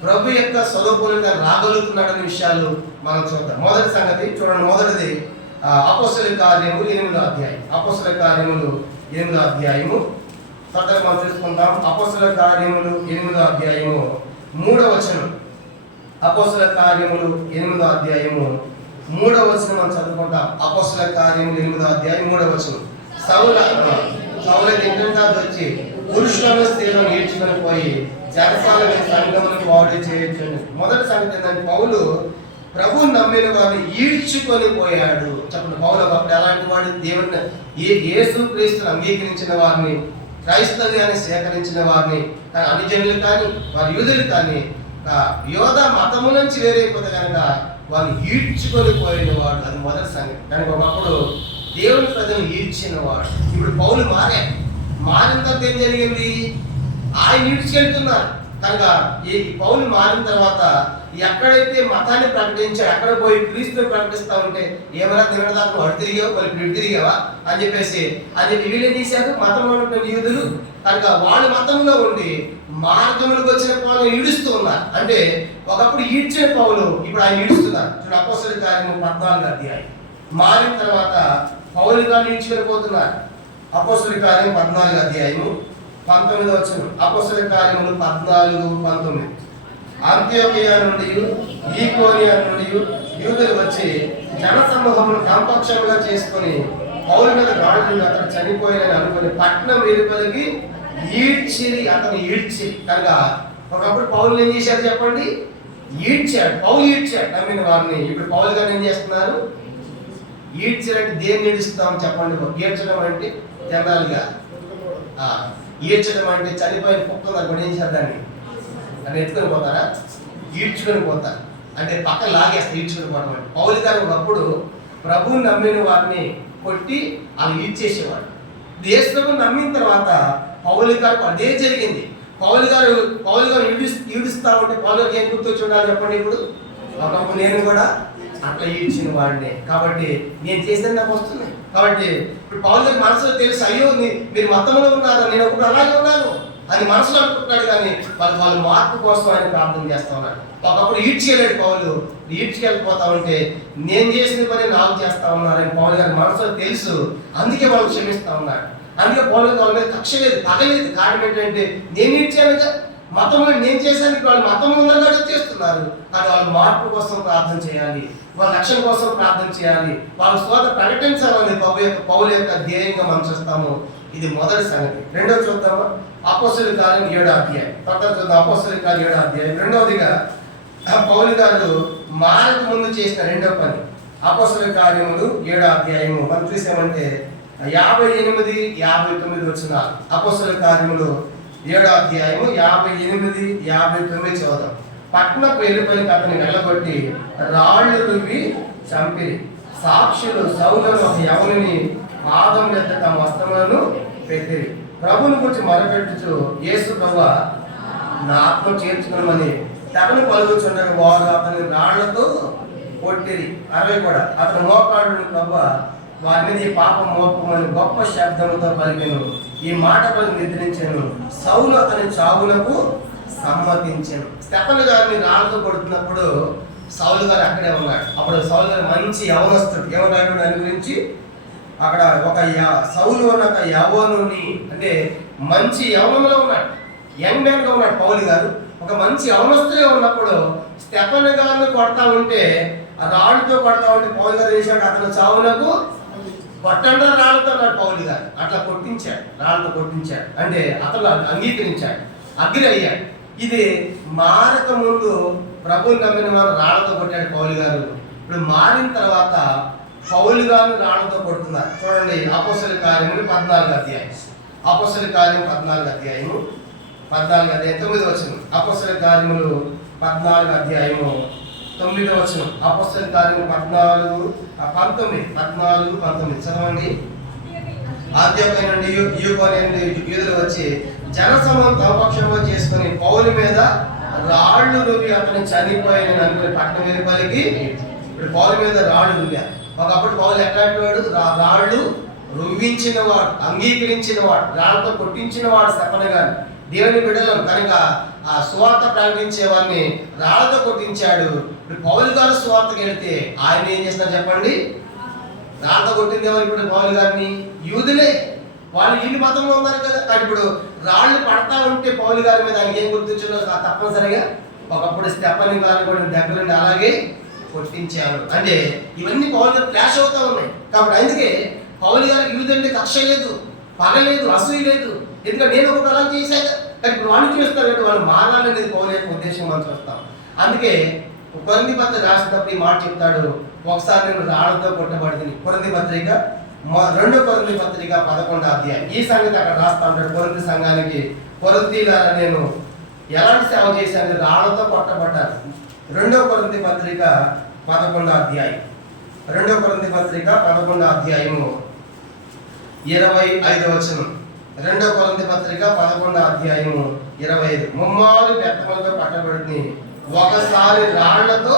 ప్రభు యొక్క స్వరూపంగా రాగలుగుతున్నాడనే విషయాలు మనం చూద్దాం. మొదటి సంగతి చూడండి. మొదటిది అపోస్తలుల కార్యములు 8వ అధ్యాయం. అపోస్తలుల కార్యములు 8వ అధ్యాయము తొందరగా మనం చూసుకుందాం. అపోస్తలుల కార్యములు 8వ అధ్యాయము 3వ వచనం. అపోస్తలుల కార్యములు 8వ అధ్యాయము 3వ వచనం మనం చదువుకుంటాం. అపోస్తలుల కార్యములు 8వ అధ్యాయం 3వ వచనం. సౌలు ఇంటింటా వచ్చి పురుషులను స్త్రీలను ఈడ్చుకొని పోయి జనసాలని సంఘములకు వాడు చేయొచ్చు. మొదటి సంగతి ఏంటంటే పౌలు ప్రభు నమ్మిన వారిని ఈడ్చుకొని పోయాడు. చెప్పండి, పౌలు అప్పుడు ఎలాంటి వాడు? దేవుని యేసు క్రీస్తును అంగీకరించిన వారిని, క్రైస్తవ్యాన్ని సేకరించిన వారిని, అనుజనులు కానీ వారి యూదులు కానీ యోధ మతము నుంచి వేరైపోతే కనుక వారిని ఈడ్చుకొని పోయిన వాడు. అది మొదటి సంగతి. కనుక ఒకప్పుడు దేవుని ప్రజలను ఈడ్చిన వాడు. ఇప్పుడు పౌలు మారిన తర్వాత ఏం జరిగింది? ఆయన ఈడ్చుకెళ్తున్నారు. కనుక ఈ పౌలు మారిన తర్వాత ఎక్కడైతే మతాన్ని ప్రకటించాడు అక్కడ పోయి క్రీస్తుని ప్రకటిస్తా ఉంటే ఏమైనా తినడానికి అడు తిరిగావు, వాళ్ళు ఇటు తిరిగావా అని చెప్పేసి వీళ్ళే తీశారు మతంలో ఉన్నటువంటి యూదులు. కనుక వాళ్ళ మతంలో ఉండి మార్గములకు వచ్చిన పౌలు ఈడుస్తూ ఉన్నారు. అంటే ఒకప్పుడు ఈడ్చిన పౌలు ఇప్పుడు ఆయన ఈడుస్తున్నారు. చూడండి, అపోస్తలుల కార్యము 14వ అధ్యాయం. మారిన తర్వాత పౌలు గారిని ఈడ్చుకెళ్ళిపోతున్నారు. అపోస్తలుల కార్యం 14వ అధ్యాయము 19వ వచనం. అపోస్తలుల కార్యములు 14:19. అంత్యోకియా నుండి ఈకోనియా నుండి యూదులు వచ్చి జన సమూహమును కంపక్షంగా చేసుకొని పౌలు మీద రాళ్ళు అతను చనిపోయాలని అనుకుని పట్టణం వెలుపలికి అతను ఈడ్చి. కనుక ఒకప్పుడు పౌలు ఏం చేశారు చెప్పండి? ఈడ్చాడు. పౌలు ఈడ్చాడు నమ్మిన వారిని. ఇప్పుడు పౌలు గారు ఏం చేస్తున్నారు? ఈడ్చారంటే దేన్ని ఈడుస్తాం చెప్పండి? ఈడ్చడం అంటే జనరల్గా ఈడ్చడం అంటే చనిపోయిన కుక్కలు అనుకోండి ఏం చేస్తారు? దాన్ని ఎత్తుకొని పోతారా? ఈడ్చుకొని పోతారు. అంటే పక్క లాగేస్తారు ఈడ్చుకొని పోవడం అంటే. పౌలు గారు ఒకప్పుడు ప్రభువుని నమ్మిన వారిని కొట్టి అవి ఈడ్చేసేవాడు. దేశం నమ్మిన తర్వాత పౌలు గారు అదే జరిగింది. పౌలు గారు ఈడుస్తా ఉంటే పౌలు గారికి ఏం గుర్తొచ్చి ఉండాలి చెప్పండి? ఇప్పుడు ఒకప్పుడు నేను కూడా అట్లా ఈడ్చిన వాడిని కాబట్టి నేను చేసిన నాకు వస్తున్నాయి. కాబట్టి ఇప్పుడు పౌలు గారి మనసులో తెలుసు, అయ్యో మీరు మతంలో ఉన్నారా, నేను ఒకప్పుడు అలాగే ఉన్నాను అని మనసులో అనుకుంటున్నాడు. కానీ వాళ్ళ మార్పు కోసం ఆయన ప్రార్థన చేస్తా ఉన్నాడు. ఒకప్పుడు ఈడ్చేయలేడు పౌలు, ఈడ్చుకెళ్ళిపోతా ఉంటే నేను చేసిన పని నాకు చేస్తా ఉన్నారని పౌలు గారి మనసులో తెలుసు. అందుకే వాళ్ళు క్షమిస్తా ఉన్నాడు. అందుకే పౌలు గారి వాళ్ళ మీద కక్ష లేదు, పగలేదు. కారణం ఏంటంటే నేను ఈడ్చానుగా, మతంలో నేను చేశాను, వాళ్ళు మతంలో ఉన్నట్టు చేస్తున్నారు. కానీ వాళ్ళ మార్పు కోసం ప్రార్థన చేయాలి, వాళ్ళ రక్షణ కోసం ప్రార్థన చేయాలి, వాళ్ళ స్వాత ప్రకటించాలని పౌలు యొక్క ధ్యేయంగా మనం చూస్తాము. ఇది మొదటి సంగతి. రెండోది చూద్దామా? అపోస్తలుల కార్యం 7వ అధ్యాయం. తర్వాత చూద్దాం అపోస్తలుల కార్యం 7వ అధ్యాయం. రెండవదిగా పౌలు గారు మారక ముందు చేసిన రెండవ పని. అపోస్తలుల కార్యములు 7వ అధ్యాయము మనం చూసామంటే 58, 59 వచనాలు. అపోస్తలుల కార్యములు 7వ అధ్యాయము 58, 59 చదువుదాం. పట్టణపు వెలుపలికి అతన్ని వెళ్ళగొట్టి రాళ్ళు రువ్వి చంపిరి. సాక్షులు సౌలును ఒక యవనుని పాదం మీద తమ వస్త్రములను పెట్టిరి. ప్రభుని గురించి మొరపెట్టుచు, యేసు ప్రభువా నా ఆత్మ చేర్చుకునమని తనను పలుకుచుండగా వారు అతని రాళ్లతో కొట్టిరి. 60 కూడా. అతను మోకాడు, ప్రభువా వారి మీద ఈ పాపం మోపమని గొప్ప శబ్దముతో పలికెను. ఈ మాట పలి నిద్రించాను. సౌలు అతని చావులకు సమ్మతించాను. స్టెఫను గారిని రాళ్ళతో కొడుతున్నప్పుడు సౌలు గారు అక్కడే ఉన్నాడు. అప్పుడు సౌలు గారు మంచి యవనస్తుడు. ఏమన్నాడు దాని గురించి? అక్కడ ఒక సౌలు అన్న ఒక యవనుని, అంటే మంచి యవనంలో ఉన్నాడు, యంగ్ మ్యాన్ గా ఉన్నాడు పౌలు గారు. ఒక మంచి యవనస్తుడే ఉన్నప్పుడు స్టెఫను గారిని కొడతా ఉంటే, ఆ రాళ్ళతో కొడతా ఉంటే పౌలు గారు చేశాడు, అతను చావులకు కొట్టండి రాళ్ళతో అన్నాడు పౌలు గారు. అట్లా కొట్టించాడు, రాళ్ళతో కొట్టించాడు. అంటే అతను అంగీకరించాడు, అగ్రి అయ్యాడు. ఇది మారక ముందు ప్రభువుని నమ్మిన వారు రాళ్లతో కొట్టాడు పౌలు గారు. ఇప్పుడు మారిన తర్వాత పౌలు గారిని రాళ్లతో కొడుతున్నారు. చూడండి, అపోస్తలుల కార్యములు 14వ అధ్యాయం. అపోస్తలుల కార్యం 14వ అధ్యాయము 9వ వచనం. అపోస్తలుల కార్యములు 14 అధ్యాయము 9వ వచనం. అపోస్తలుల కార్యములు 14:19 చదవండి. ఆద్యమైన యూదులు వచ్చి జనసమూహం తమపక్షంగా చేసుకుని పౌలు మీద రాళ్ళు రువి అతను చనిపోయిన అనుకుని పట్టణం వెలుపలికి. ఇప్పుడు పౌలు మీద రాళ్ళు రువ్వారు. ఒకప్పుడు పౌలు ఎట్లాంటి వాడు? రాళ్ళు రువ్వించిన వాడు, అంగీకరించిన వాడు, రాళ్ళతో కొట్టించిన వాడు చెప్పనగాని దేవుని బిడ్డలను కనుక ఆ సువార్త ప్రకటించే వారిని రాళ్ళతో కొట్టించాడు. ఇప్పుడు పౌలు గారు సువార్తకి వెళితే ఆయన ఏం చేస్తున్నారు చెప్పండి? రాళ్ళతో కొట్టింది ఎవరు? ఇప్పుడు పౌలు గారిని యూదులే, వాళ్ళు వీళ్ళు మతంలో ఉన్నారు కదా. కానీ ఇప్పుడు రాళ్ళు పడతా ఉంటే పౌలు గారి మీద ఆయనకి ఏం గుర్తించిందో తప్పనిసరిగా ఒకప్పుడు స్టెఫనీ గారిని కూడా దగ్గరుండి అలాగే కొట్టించారు. అంటే ఇవన్నీ పౌలు గారు క్లాష్ అవుతా ఉన్నాయి. కాబట్టి అందుకే పౌలు గారికి యూదంటే కక్ష లేదు, పగ లేదు, అసూయ లేదు. ఎందుకంటే నేను ఒకటి అలా చేశాక కానీ ఇప్పుడు వాళ్ళు చూస్తారు అంటే వాళ్ళు మారాలనేది పౌలు యొక్క ఉద్దేశం మనం చూస్తాం. అందుకే కొరింథీ పత్రిక రాసినప్పుడు ఈ మాట చెప్తాడు, ఒకసారి నేను రాళ్ళతో కొట్టబడింది. కొరింథీ పత్రిక 2 కొరింథీ పత్రిక 11వ అధ్యాయం. ఈ సంగతి అక్కడ రాస్తా ఉంటాడు కొరింథీ సంఘానికి. కొరింథీయులారా, నేను ఎలాంటి సేవ చేశాను? రాళ్ళతో కొట్టబడ్డాను. 2 కొరింథీ పత్రిక 11వ అధ్యాయం. 2 కొరింథీ పత్రిక 11వ అధ్యాయము 25వ వచనం. 2 కొరింథీ పత్రిక 11వ అధ్యాయము 25. ముమ్మారు బెత్తములతో పట్టబడింది, ఒకసారి రాళ్లతో.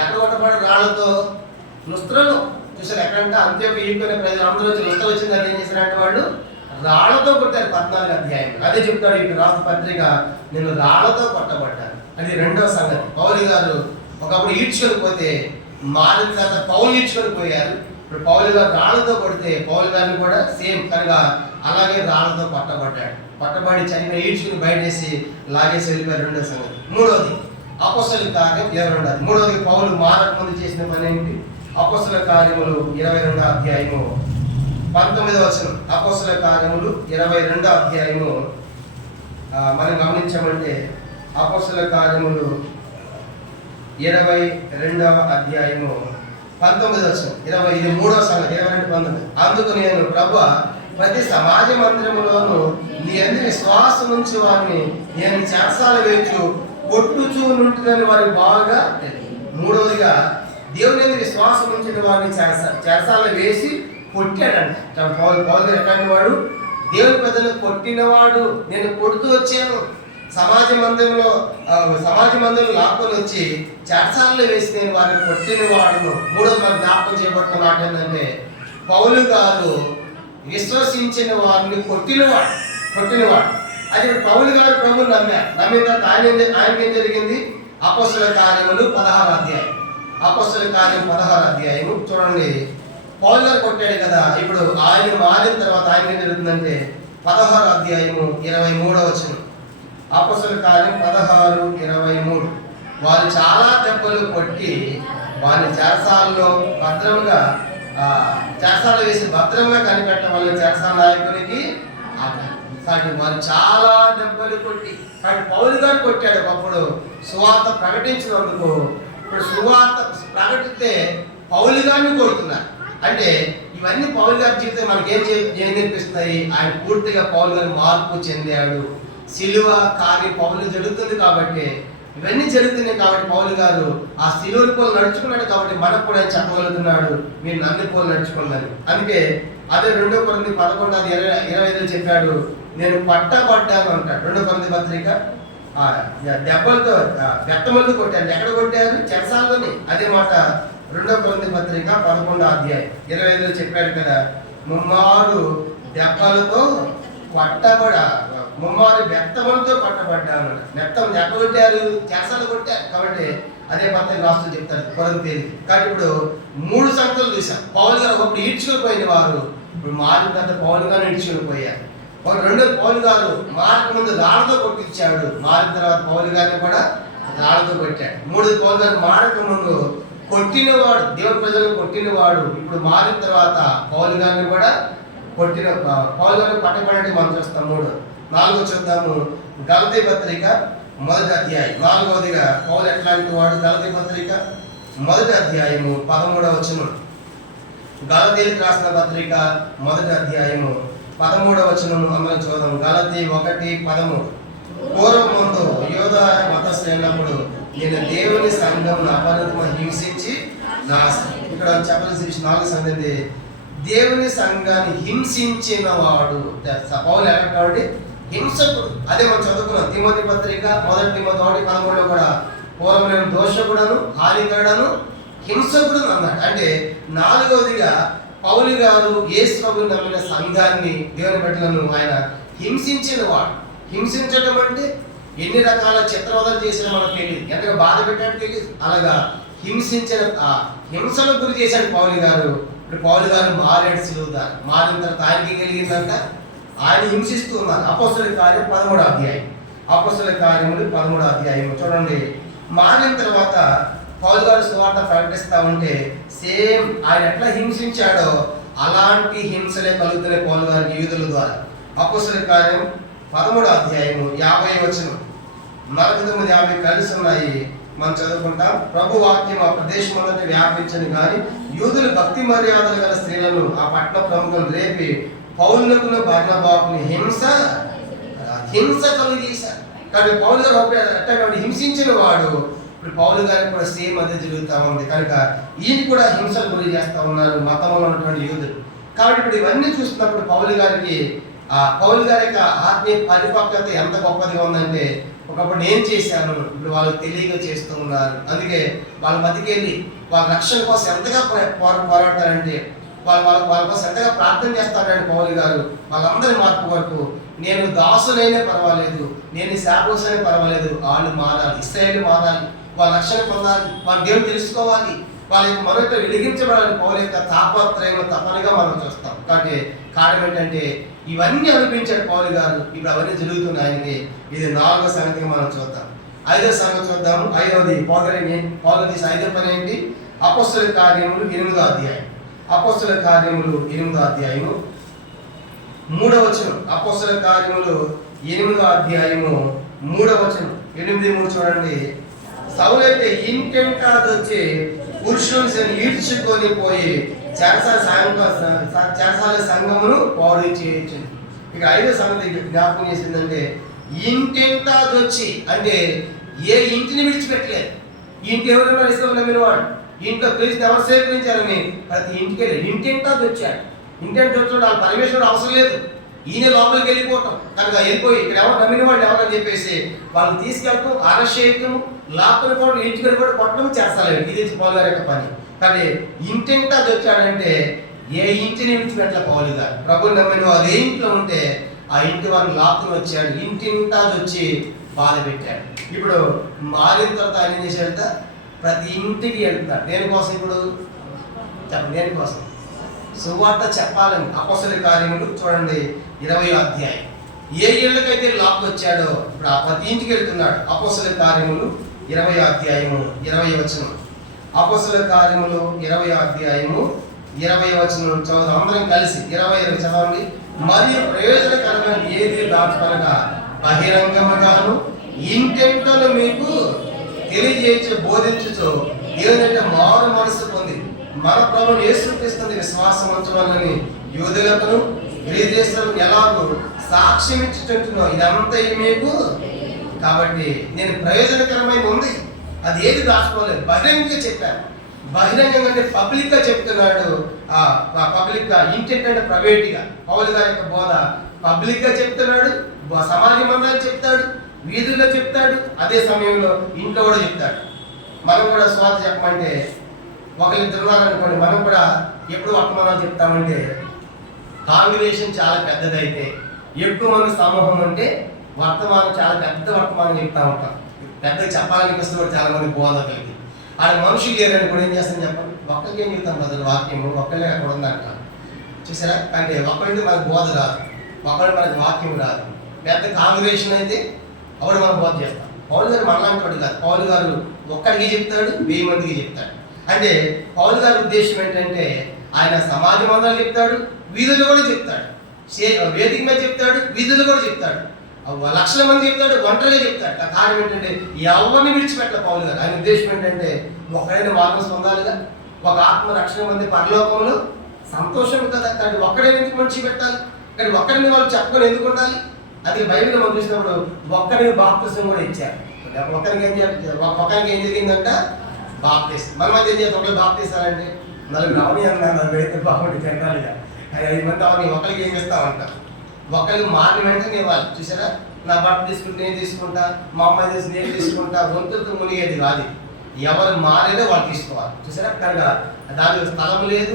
ఎక్కడ కొట్టబడి? రాళ్లతో. లుస్త్రలో చూసారు. ఎక్కడంటే అంత్యోక ఈడుకునే ప్రజలు అందరూ వచ్చి లుస్త్ర వచ్చింది. అది ఏం చేశారంటే వాళ్ళు రాళ్లతో కొట్టారు. 14వ అధ్యాయం అదే చెప్తాడు ఇక్కడ రాసు పత్రిక, నేను రాళ్లతో కొట్టబడ్డాను. అది 2వ సంగతి. పౌలు గారు ఒకప్పుడు ఈడ్చుకొని పోతే మారిన తర్వాత పౌలు ఈడ్చుకొని పోయారు. ఇప్పుడు పౌలు గారు రాళ్లతో కొడితే పౌలు గారిని కూడా సేమ్ కనుక అలాగే రాళ్లతో కొట్టబడ్డాడు. కొట్టబడి చనిపోయి ఈడ్చుకుని బయటేసి లాగేసి వెళ్ళిపోయారు. 2వ సంగతి. 3వది అపోస్తలుల కార్యం 22. 3వది పౌలు మారక ముందు చేసిన పని ఏంటి? అపోస్తలుల కార్యములు 22వ అధ్యాయము 19వ వచనం. అపోస్తలుల కార్యములు 22వ అధ్యాయము మనం గమనించామంటే అపోస్తలుల కార్యములు 22వ అధ్యాయము 19వ వచనం. ఇది 3వ సంగతి. 22:19. అందుకు నేను ప్రభువా, ప్రతి సమాజ మందిరములోను నీ అందరి విశ్వాసం నుంచి వారిని నేను చెరసాల వేచు కొట్టుచూనుంటునని వారికి బాగా. 3వదిగా దేవుని మీద విశ్వాసం ఉంచిన వారిని చెరసాల వేసి కొట్టాడంట. పౌలు గారు ఎట్లాంటి వాడు? దేవుని ప్రజలను కొట్టినవాడు. నేను కొడుతూ వచ్చాను, సమాజ మందిరంలో లాక్కొని వచ్చి చెరసాలలో వేసి నేను వారిని కొట్టిన వాడును. 3వది మనం జ్ఞాపకం చేయబడుతున్న మాట ఏంటంటే పౌలు గారు విశ్వసించిన వారిని కొట్టినవాడు. అది పౌలు గారు ప్రభువుని నమ్మారు. నమ్మిన తర్వాత ఆయనకి ఏం జరిగింది? అపోస్తలుల కార్యములు 16వ అధ్యాయం. అపోస్తలుల కార్యం 16వ అధ్యాయము చూడండి. పౌలు గారు కొట్టాడు కదా, ఇప్పుడు ఆయన మారిన తర్వాత ఆయన ఏం జరుగుతుందంటే 16వ అధ్యాయము 23వ వచనం. అపోస్తలుల కార్యం 16:23. వారు చాలా దెబ్బలు కొట్టి వారిని చెరసాలలో భద్రంగా చెరసాల వేసి భద్రంగా కనిపెట్టవల్ల చెరసాల నాయకునికి వారు చాలా దెబ్బలు కొట్టి. కానీ పౌలు గారు కొట్టాడు ఒకప్పుడు సువార్త ప్రకటించినందుకు. ఇప్పుడు సువార్త ప్రకటిస్తే పౌలు గారిని కొడుతున్నారు. అంటే ఇవన్నీ పౌలు గారి జీవితం మనకి ఏం నేర్పిస్తాయి? ఆయన పూర్తిగా పౌలు గారి మార్పు చెందాడు. సిలువ కార్యం పౌలు జరుగుతుంది కాబట్టి, ఇవన్నీ జరుగుతున్నాయి కాబట్టి పౌలు గారు ఆ సిలువల పోలు నడుచుకున్నాడు కాబట్టి మనకు కూడా చెప్పగలుగుతున్నాడు, మీరు నన్ను పోలు నడుచుకున్నారు. అందుకే అదే 2 కొరింథీ 11:25 చెప్పాడు, నేను పట్టబడ్డాను అంటాడు. 2 కొరింథీ పత్రిక దెబ్బలతో బెత్తములతో కొట్టారు. ఎక్కడ కొట్టారు? చెరసాలలోనే. అదే మాట 2 కొరింథీ పత్రిక 11వ అధ్యాయం 25 చెప్పాడు కదా, ముమ్మారు దెబ్బలతో ముమ్మారు బెత్తములతో కొట్టబడ్డాను. బెత్తం ఎక్కడ కొట్టారు? చెరసాలు కొట్టారు. కాబట్టి అదే పత్రిక రాస్తూ చెప్తారు కొరింథీ. కానీ ఇప్పుడు 3 సంగతులు చూసాం. పౌలు గారు ఒకప్పుడు ఈడ్చుకొని పోయిన వారు ఇప్పుడు మారిన తర్వాత పౌలు గారు ఈడ్చుకొని పోయారు. 2 పౌలు గారు మారక ముందు రాళ్ళతో కొట్టించాడు, మారిన తర్వాత పౌలు గారిని కూడా రాళ్ళతో కొట్టాడు. 3 పౌలు గారు మారక ముందు కొట్టినవాడు, దేవుని ప్రజలను కొట్టినవాడు, ఇప్పుడు మారిన తర్వాత పౌలు గారిని కూడా కొట్టిన పౌలు గారిని పట్టబడి మనం చూస్తాం. 4 చూద్దాము. గలతీ పత్రిక 1వ అధ్యాయం 4వదిగా పౌలు ఎట్లాంటి వాడు? గలతీ పత్రిక 1వ అధ్యాయము 13వ వచనం. గలతీలకు రాసిన పత్రిక 1వ అధ్యాయము 13వ వచనము మనం చూద్దాం. గలతీ 1:13. పూర్వం ముందు యోధ మతస్థులైనప్పుడు నేను దేవుని సంఘం అపరితమ హింసించి నా ఇక్కడ చెప్పాల్సిన విషయం 4 సంగతి దేవుని సంఘాన్ని హింసించిన వాడు పౌలు ఎలాంటి హింసకుడు. అదే మనం చదువుకున్నాం తిమోతి పత్రిక 1 తిమోతి 1:13 కూడా పూర్వం నేను దోషకుడను హానికరుడను హింసకుడు అన్నాడు. అంటే 4వదిగా పౌలు గారు యేసు ప్రభువుని నమ్మిన సంఘాన్ని దేవుని బిడ్డలను ఆయన హింసించిన వాడు. హింసించడం అంటే ఎన్ని రకాల చిత్రవదలు చేసిన మనకు తెలియదు, ఎంతగా బాధ పెట్టాడు తెలియదు. అలాగా హింసించిన హింసను గురి చేశాడు పౌలు గారు. ఇప్పుడు పౌలు గారు మారాడు సిలువ మారిన తర్వాత ఆయనకి కలిగిందంట, ఆయన హింసిస్తూ ఉన్నారు. అపోస్తలుల కార్యం 13వ అధ్యాయం, అపోస్తలుల కార్యములు 13వ అధ్యాయం చూడండి. మారిన తర్వాత పౌలు గారు సువార్త ప్రకటిస్తూ ఉంటే సేమ్ ఆయన ఎట్లా హింసించాడో అలాంటి హింసలే కలుగుతున్నాయి పౌలు గారికి యూదుల ద్వారా. అపోస్తలుల కార్యం 13వ అధ్యాయము 50వ వచనం 49-50 కలిసి ఉన్నాయి, మనం చదువుకుంటాం. ప్రభు వాక్యం ఆ ప్రదేశం అంతటా వ్యాపించని కానీ యూదులు భక్తి మర్యాదలు గల స్త్రీలను ఆ పట్టణ ప్రముఖులు రేపి పౌలునకును బర్నబాకుని హింస కలిగేశారు. కానీ పౌలు గారు అట్లా హింసించిన వాడు ఇప్పుడు పౌలు గారికి కూడా సేమ్ అదే జరుగుతూ ఉంది. కనుక ఈయన కూడా హింసలు గురి చేస్తూ ఉన్నారు మతంలో ఉన్నటువంటి యూదులు. కాబట్టి ఇప్పుడు ఇవన్నీ చూస్తున్నప్పుడు పౌలు గారి యొక్క ఆత్మీయ పరిపక్వత ఎంత గొప్పదిగా ఉందంటే, ఒకప్పుడు నేను చేశాను ఇప్పుడు వాళ్ళు తెలియక చేస్తూ ఉన్నారు. అందుకే వాళ్ళ మధ్యకి వెళ్ళి వాళ్ళ రక్షణ కోసం ఎంతగా పోరాడతారంటే, వాళ్ళ కోసం ఎంతగా ప్రార్థన చేస్తారంటే పౌలు గారు వాళ్ళందరి మార్పు వరకు నేను దాసునైనా పర్వాలేదు, నేను శాపోసైనా పర్వాలేదు, వాళ్ళు మారాలి, ఇశ్రాయేలు మారాలి, వాళ్ళ రక్షణ పొందాలి, వాళ్ళ దేవుడు తెలుసుకోవాలి, వాళ్ళ యొక్క మనతో వెలిగించబడాలని పౌలు యొక్క తాపత్రయం తప్పనిగా మనం చూస్తాం. కాబట్టి కారణం ఏంటంటే ఇవన్నీ అనిపించాడు పౌలు గారు. ఇప్పుడు అవన్నీ జరుగుతున్నాయి ఆయనకి. ఇది 4వ సంగతిగా మనం చూద్దాం. 5వ సంగతి చూద్దాము. 5వది పౌలు తీసి 5వ పని ఏంటి? అపోస్తలుల కార్యములు 8వ అధ్యాయం, అపోస్తలుల కార్యములు 8వ అధ్యాయము 3వ వచనం. అపోస్తలుల కార్యములు 8వ అధ్యాయము 3వ వచనం 8:3 చూడండి. సౌలైతే ఇంటింటా వచ్చి పురుషులను ఈడ్చుకొని పోయి చెరసాల సంఘమును పాడు చేయొచ్చు. ఇక 5వ సంగతి జ్ఞాపకం చేసిందంటే ఇంటింటా వచ్చి అంటే ఏ ఇంటిని విడిచిపెట్టలేదు. ఇంటి ఎవరైనా ఇష్టం నమ్మినవాడు ఇంట్లో క్రీస్తుని ఎవరు స్వీకరించారని ప్రతి ఇంటికి వెళ్ళి ఇంటింటా వచ్చాడు. ఇంటింటి వచ్చాడు వాళ్ళ పరమేశ్వరుడు అవసరం లేదు, ఈయన లోపలికి వెళ్ళిపోవటం. కనుక వెళ్ళిపోయి ఇక్కడ ఎవరు నమ్మిన వాళ్ళు ఎవరని చెప్పేసి వాళ్ళని తీసుకెళ్ళటం, అరెస్ట్ చేయటం, లాక్కుని పోవడం, ఇంటికి వెళ్ళిపోవడం, కొట్టడం చేస్తాలేదు. ఇది పౌలు గారి యొక్క పని. కానీ ఇంటింటా వచ్చాడంటే ఏ ఇంటిని విడిచిపెట్టలే పౌలు గారు. ప్రభుని నమ్మిన వాళ్ళు ఏ ఇంట్లో ఉంటే ఆ ఇంటి వారిని లాక్కుని వచ్చాడు, ఇంటింటా వచ్చి బాధ పెట్టాడు. ఇప్పుడు మారిన తర్వాత ఆయన ఏం చేశాడంట? ప్రతి ఇంటికి వెళ్తాడు. దేనికోసం? ఇప్పుడు చెప్పండి, దేనికోసం? సువార్త చెప్పాలని. అపోస్తలుల కార్యములు చూడండి 20వ అధ్యాయం. ఏ ఇళ్ళకైతే లాక్ వచ్చాడో ఇప్పుడు ఆ ప్రతి ఇంటికి వెళ్తున్నాడు. అపోస్తలుల కార్యములు 20వ అధ్యాయము 20వ వచనం. అపోస్తలుల కార్యములు 20వ అధ్యాయము 20వ వచనం చదువుదాం అందరం కలిసి. 20 చదవండి. మరియు ప్రయోజనకరమైన ఏది దాచుకొనగా బహిరంగముగాను ఇంటెంటను మీకు తెలియజేయచ్చు బోధించుచు దేవుని మారు మనసు పొంది మన ప్రభువును యేసుక్రీస్తుని విశ్వాసం ఉంచవాలని యూదులకును గ్రీకులకు ఎలాగో సాక్ష్యం ఇచ్చుచుంటున్నావు. ఇదంతా మీకు కాబట్టి నేను ప్రయోజనకరమైన ఉంది, అది ఏది దాచుకోలేదు, బహిరంగంగా చెప్పాను. బహిరంగంగా అంటే పబ్లిక్ గా చెప్తున్నాడు. పబ్లిక్ గా ఇంటెంట్ అంటే ప్రైవేట్ గా పౌలు గారి యొక్క బోధ పబ్లిక్ గా చెప్తున్నాడు, సమాజ మందిరాలు చెప్తాడు, వీధుల్లో చెప్తాడు, అదే సమయంలో ఇంట్లో కూడా చెప్తాడు. మనం కూడా స్వార్థ చెప్పమంటే ఒకరిద్దరు ఉన్నారనుకోండి, మనం కూడా ఎప్పుడు వర్తమానాలు చెప్తామంటే కాంగ్రిగేషన్ చాలా పెద్దదైతే ఎక్కువ మంది సమూహం అంటే వర్తమానం చాలా పెద్ద వర్తమానం చెప్తా ఉంటాం. పెద్దగా చెప్పాలని వస్తున్న చాలా మంది బోధకులకి ఆడ మనుషులు లేరని కూడా ఏం చేస్తాం చెప్పండి, ఒక్కరికి ఏం చెప్తాం బదులు వాక్యము ఒక్కళ్ళే అక్కడ ఉందంట. చూసారా? అంటే ఒక్కరికి మనకు బోధ రాదు, ఒక్కరికి మనకు వాక్యం రాదు. పెద్ద కాంగ్రిగేషన్ అయితే అప్పుడు మనం బోధ చేస్తాం. పౌలు గారు మనలాంటి కాదు. పౌలు గారు ఒక్కడికి చెప్తాడు, 1000 మందికి చెప్తాడు. అంటే పౌలు గారి ఉద్దేశం ఏంటంటే ఆయన సమాజ మందిరాలు చెప్తాడు, వీధులు కూడా చెప్తాడు, వేదిక మీద చెప్తాడు, వీధులు కూడా చెప్తాడు, లక్షల మంది చెప్తాడు, ఒంటరిగా చెప్తాడు. కారణం ఏంటంటే ఎవరిని విడిచిపెట్టాలి పౌలు గారు. ఆయన ఉద్దేశం ఏంటంటే ఒకడైనా మార్గం పొందాలిగా, ఒక ఆత్మ రక్షణ మంది పరలోకంలో సంతోషం కదా. కానీ ఒక్కడే ఎందుకు మనిషి పెట్టాలి, కానీ ఒక్కడిని వాళ్ళు చెప్పుకొని ఎందుకు ఉండాలి? అది బైబిల్ మనం చూసినప్పుడు ఒక్కరికి బాప్తిసం కూడా ఇచ్చారు. ఒక్కరికి ఏం జరిగిందంట? బాప్తిసం. మన మధ్య ఏం చేస్తాం? ఒకరికి బాప్తిస్తారంటే నలుగురు అవని అన్నారు, నలుగురు అయితే బాగుండి తింటారుగా. 5 మంది అవని ఒకరికి ఏం చేస్తామంట? ఒకరికి మారిన వెంటనే ఇవ్వాలి. చూసారా, నా బట్ట తీసుకుంటే నేను తీసుకుంటా, మా అమ్మాయి తీసి నేను తీసుకుంటా, వంతులతో మునిగేది కాదు. ఎవరు మారేదో వాళ్ళు తీసుకోవాలి. చూసారా, కనుక దాని స్థలం లేదు,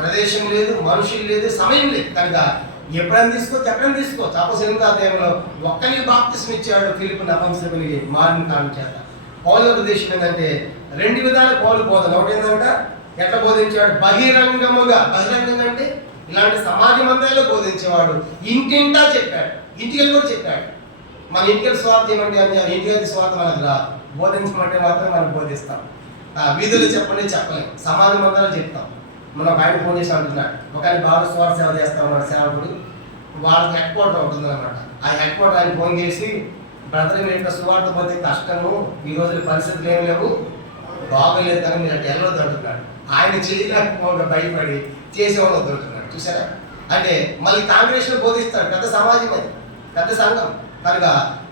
ప్రదేశం లేదు, మనుషులు లేదు, సమయం లేదు. కనుక ఎప్పుడైనా తీసుకోవచ్చు, ఎప్పుడైనా తీసుకోవచ్చు. అపోస్తలుల అధ్యాయంలో ఒక్కరికి బాప్తిసం ఇచ్చాడు, ఫిలిప్పు నపుంసకునికి మారిన కారణం చేత. పౌలు ఉద్దేశం ఏంటంటే 2 విధాల పౌలు బోధన. ఒకటి ఏంటంట, ఎట్లా బోధించాడు? బహిరంగంగా అంటే ఇలాంటి సమాజ మందిరాల్లో బోధించేవాడు. ఇంటింటా చెప్పాడు, ఇంటికి కూడా చెప్పాడు. మన ఇంటికి స్వార్థం ఏమంటే ఇంటికి స్వార్థం మనకు రాదు, బోధించమంటే మాత్రం మనం బోధిస్తాం. వీధులు చెప్పండి చెప్పలేం, సమాజ మందిరాలు చెప్తాం. మనం ఒక ఆయన ఫోన్ చేసి అంటున్నాడు, ఒక ఆయన బాగా స్వార్థ సేవ చేస్తాం మన సేవకుడు, వాళ్ళకి హెడ్ క్వార్టర్ ఉంటుంది అనమాట. ఆ హెడ్ క్వార్టర్ ఆయన ఫోన్ చేసి, బ్రదర్ మీరు యొక్క సువార్త పోతే కష్టము, ఈ రోజులు పరిస్థితులు ఏమి లేవు, బాగోలేదు కానీ మీరు అట్లా వెళ్ళొద్దు అంటున్నాడు. ఆయన చేయలేకపోగా భయపడి చేసేవాళ్ళు వద్దంటున్నాడు. చూసారా, అంటే మళ్ళీ కాంగ్రెస్లో బోధిస్తాడు. పెద్ద సమాజం అది, పెద్ద సంఘం. కనుక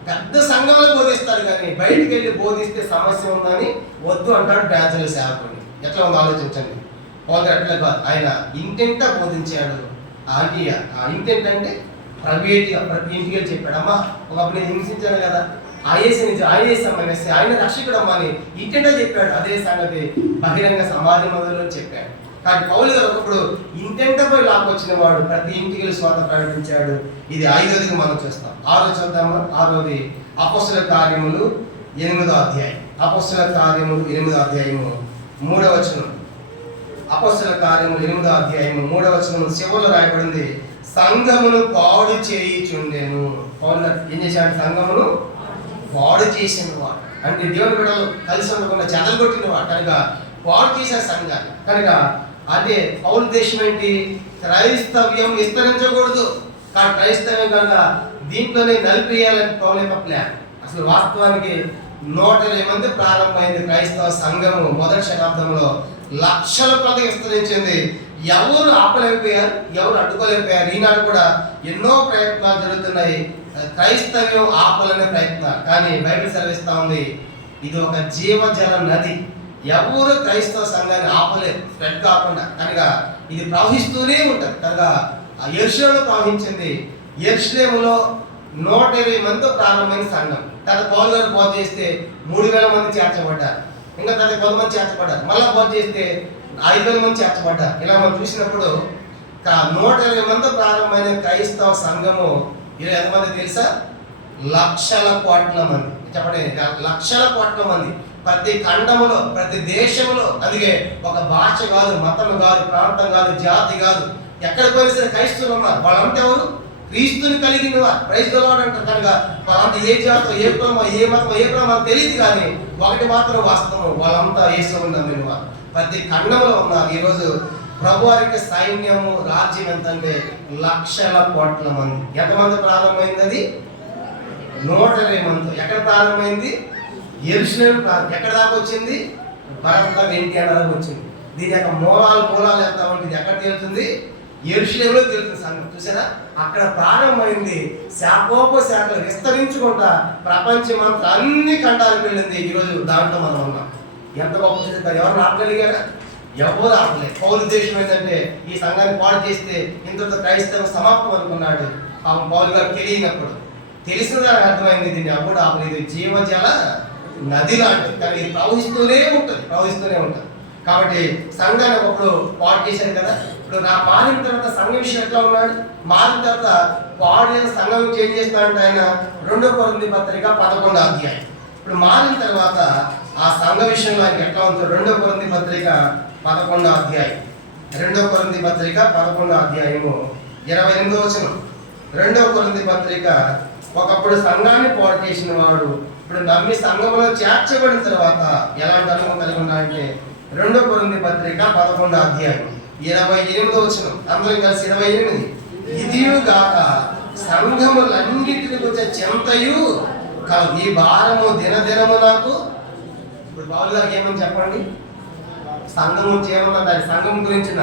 పెద్ద సంఘంలో బోధిస్తాడు, కానీ బయటికి వెళ్ళి బోధిస్తే సమస్య ఉందని వద్దు అంటాడు బ్యాచులర్ సేవకుడిని. ఎట్లా ఉందో ఆలోచించండి. పౌలు అట్లా కాదు, ఆయన ఇంటింట బోధించాడు. ఇంటేంటంటే ప్రైవేట్గా ప్రతి ఇంటికి వెళ్ళి చెప్పాడు. అమ్మా ఒకప్పుడు నేను హింసించాను కదా, ఐఏఎస్ అమ్మనేసి ఆయన రక్షకుడు అమ్మ అని ఇంటింటా చెప్పాడు. అదే సంగతి బహిరంగ సమాజ మందిరంలో చెప్పాడు. కానీ పౌలు గారు ఒకప్పుడు ఇంటెంటపై లాక్కొచ్చిన వాడు ప్రతి ఇంటికి వెళ్ళి స్వార్థ ప్రకటించాడు. ఇది 5వదిగా మనం చూస్తాం. 6 చూద్దామా? 6వది అపోస్తలుల కార్యములు 8వ అధ్యాయం. అపోస్తలుల కార్యములు 8వ అధ్యాయము 3వ వచనం. అపోస్తలుల కార్యములు 8వ అధ్యాయము 3వ వచనం చివరిలో రాయబడింది, సంఘమును పాడు చేయుచుండెను. పౌలు ఏం చేశాడు? సంఘమును పాడు చేసిన వాడు అంటే దేవుని బిడ్డలు కలిసి ఉండకుండా చెదలగొట్టిన వాడు. కనుక పాడు చేసిన సంఘాన్ని. కనుక అదే పౌలు ఉద్దేశం ఏంటి? క్రైస్తవ్యం విస్తరించకూడదు, కానీ క్రైస్తవ్యం కనుక దీంట్లోనే నలిపేయాలని పౌలు యొక్క ప్లాన్. అసలు వాస్తవానికి 120 మంది ప్రారంభమైంది క్రైస్తవ సంఘము. మొదటి శతాబ్దంలో లక్షల కొలది విస్తరించింది. ఎవరు ఆపలేకపోయారు, ఎవరు అడ్డుకోలేకపోయారు. ఈనాడు కూడా ఎన్నో ప్రయత్నాలు జరుగుతున్నాయి క్రైస్తవ్యం ఆపాలనే ప్రయత్నాలు. కానీ బైబిల్ సెలవిస్తా ఉంది, ఇది ఒక జీవజల నది. ఎవరు క్రైస్తవ సంఘాన్ని ఆపలేరు స్ప్రెడ్ కాకుండా. కనుక ఇది ప్రవహిస్తూనే ఉంటుంది. కనుక యెరూషలేములో ప్రవహించింది. యెరూషలేములో 120 మందితో ప్రారంభమైన సంఘం. తర్వాత పౌలు గారు బోధ చేస్తే 3000 మంది చేర్చబడ్డారు. ఇంకా తర్వాత కొంతమంది చేర్చబడ్డారు. మళ్ళీ బోధ చేస్తే 5000 మంది చేర్చబడ్డారు. ఇలా మనం చూసినప్పుడు 120 మందితో ప్రారంభమైన క్రైస్తవ సంఘము ఇలా ఎంతమంది తెలుసా? లక్షల కోట్ల మంది. చెప్పండి, లక్షల కోట్ల మంది. ప్రతి ఖండములో, ప్రతి దేశంలో. అందుకే ఒక భాష కాదు, మతం కాదు, ప్రాంతం కాదు, జాతి కాదు, ఎక్కడికి పోయినా సరే క్రైస్తవులు ఉన్నారు. వాళ్ళంతా ఎవరు? క్రీస్తుని కలిగిన వారు. క్రైస్తవులు అంటారు. కనుక వాళ్ళంతా ఏ జాతో, ఏ కులమో, ఏ మతమో, ఏ కులమో తెలియదు, కానీ ఒకటి మాత్రం వాస్తవం, వాళ్ళంతా యేసుని నమ్మిన వారు. ప్రతి ఖండంలో ఉన్నారు. ఈరోజు ప్రభువారికి సైన్యము, రాజ్యం ఎంతంటే లక్షల కోట్ల మంది. ఎంతమంది ప్రారంభమైంది? అది 120 మంది. ఎక్కడ ప్రారంభమైంది? యెరూషలేము. ఎక్కడ దాకా వచ్చింది? భారత ఇండియా దాకా వచ్చింది. దీని యొక్క మూలాలు ఎంత ఉంటుంది? ఎక్కడ తేలుతుంది? యెరూషలేములో తేలుతుంది సంగతి. చూసారా, అక్కడ ప్రారంభమైంది. శాఖోపశాఖలు విస్తరించుకుంటా ప్రపంచం అంతా అన్ని ఖండాలకు వెళ్ళింది. ఈరోజు దాంట్లో మనం ఉన్నాం. ఎంత గొప్ప చేస్తారు. ఎవరు ఆపగలిగారా? ఎవరు ఆపలేదు. పౌలు ఉద్దేశం ఏంటంటే ఈ సంఘాన్ని పాడు చేస్తే ఇంతతో క్రైస్తవం సమాప్తం అనుకున్నాడు. పౌలు గారు తెలియనప్పుడు తెలిసిన అర్థమైంది, దీన్ని ఎవరు ఆపలేదు. జీవజల నది లాంటిది, కానీ ఇది ప్రవహిస్తూనే ఉంటుంది. కాబట్టి సంఘాన్ని ఒకప్పుడు పాడు చేశారు కదా. ఇప్పుడు మారిన తర్వాత సంఘం విషయం ఎట్లా ఉన్నాడు? మారిన తర్వాత పాడు చేసిన సంఘం ఏం చేస్తున్నాడంటే ఆయన 2 కొరింథీ పత్రిక 11వ అధ్యాయం. ఇప్పుడు మారిన తర్వాత ఆ సంఘ విషయంలో ఆయనకి ఎట్లా ఉంటుంది? 2 కొరింథీ పత్రిక 11వ అధ్యాయం. 2 కొరింథీ పత్రిక 11వ అధ్యాయము 28వ వచనం. 2 కొరింథీ పత్రిక ఒకప్పుడు సంఘాన్ని పాడు చేసిన వాడు ఇప్పుడు నమ్మి సంఘంలో చేర్చబడిన తర్వాత ఎలాంటి అనుభవం కలిగి ఉన్నాడంటే 2 కొరింథీ పత్రిక 11వ అధ్యాయం 28వ వచనం. అందరం కలిసి 28. ఇదియుగాక సంఘములన్నిటిని వచ్చే చింతయు కలవు, ఈ భారము దినదినము నాకు. ఇప్పుడు బాబు గారికి ఏమని చెప్పండి? సంఘం గురించి ఏమన్నా? దాని సంఘం గురించిన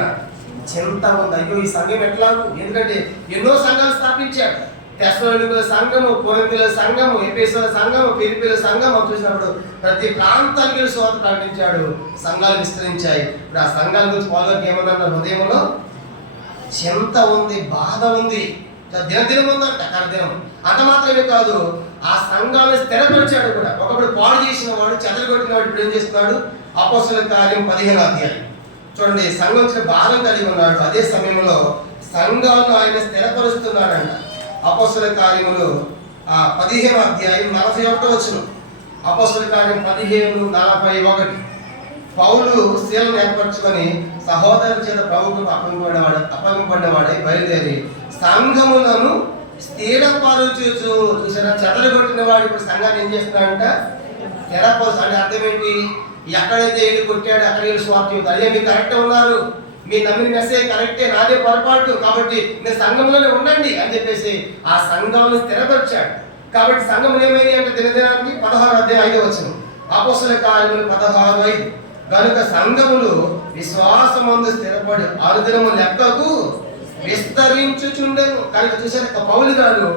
చింత ఉంది. అయ్యో ఈ సంఘం ఎట్లా? ఎందుకంటే ఎన్నో సంఘాలు స్థాపించాడు, తెస్సలోనికల సంఘము, కొరింథీయుల సంఘము, ఎఫెసుల సంఘము, ఫిలిప్పీల సంఘము చూసినప్పుడు ప్రతి ప్రాంతానికి సువార్త ప్రకటించాడు. సంఘాలు విస్తరించాయి. ఇప్పుడు ఆ సంఘాల గురించి పౌలు గారికి ఏమన్నా హృదయంలో చింత ఉంది, బాధ ఉంది, దినదినం ఉందంట. కరదినం అంత మాత్రమే కాదు, ఆ సంఘాలను స్థిరపరిచాడు కూడా. ఒకప్పుడు పాడు చేసిన వాడు, చెదరగొట్టిన వాడు ఇప్పుడు ఏం చేస్తున్నాడు? అపోస్తలుల కార్యం 15వ అధ్యాయం చూడండి. సంఘం భారం కలిగి ఉన్నాడు. అదే సమయంలో సంఘాలను ఆయన స్థిరపరుస్తున్నాడంట. అపోస్తలుల కార్యములు 15వ అధ్యాయం 41వ వచనం. అపోస్తలుల కార్యం 15:41. పౌలు శీలను ఏర్పరచుకొని సహోదరుల చేత ప్రభుత్వం అప్పగింపబడినవాడై బయలుదేరి సంఘములను స్థిరపరచుచు. చూసారా, చెదరగొట్టిన వాడు ఇప్పుడు సంఘాన్ని ఏం చేస్తున్నాడంట? స్థిరపరచు. అంటే అర్థం ఏంటి? ఎక్కడైతే ఏళ్ళు కొట్టాడు అక్కడ వీళ్ళు స్వార్థ చెబుతారు. అదే మీరు కరెక్టే ఉన్నారు, మీ నమ్మిన మెసేజ్ కరెక్టే, నాదే పొరపాటు, కాబట్టి మీరు సంఘంలోనే ఉండండి అని చెప్పేసి ఆ సంఘాలను స్థిరపరిచాడు. కాబట్టి సంఘం ఏమైంది అంటే దినదినానికి 16వ అధ్యాయం 5వ వచనం. అపోస్తలుల కార్యములు 16:5. కనుక సంఘములు విశ్వాసమందు స్థిరపడి అనుదినము లెక్కకు విస్తరించుచుండెను. కనుక చూసారు, పౌలు గారు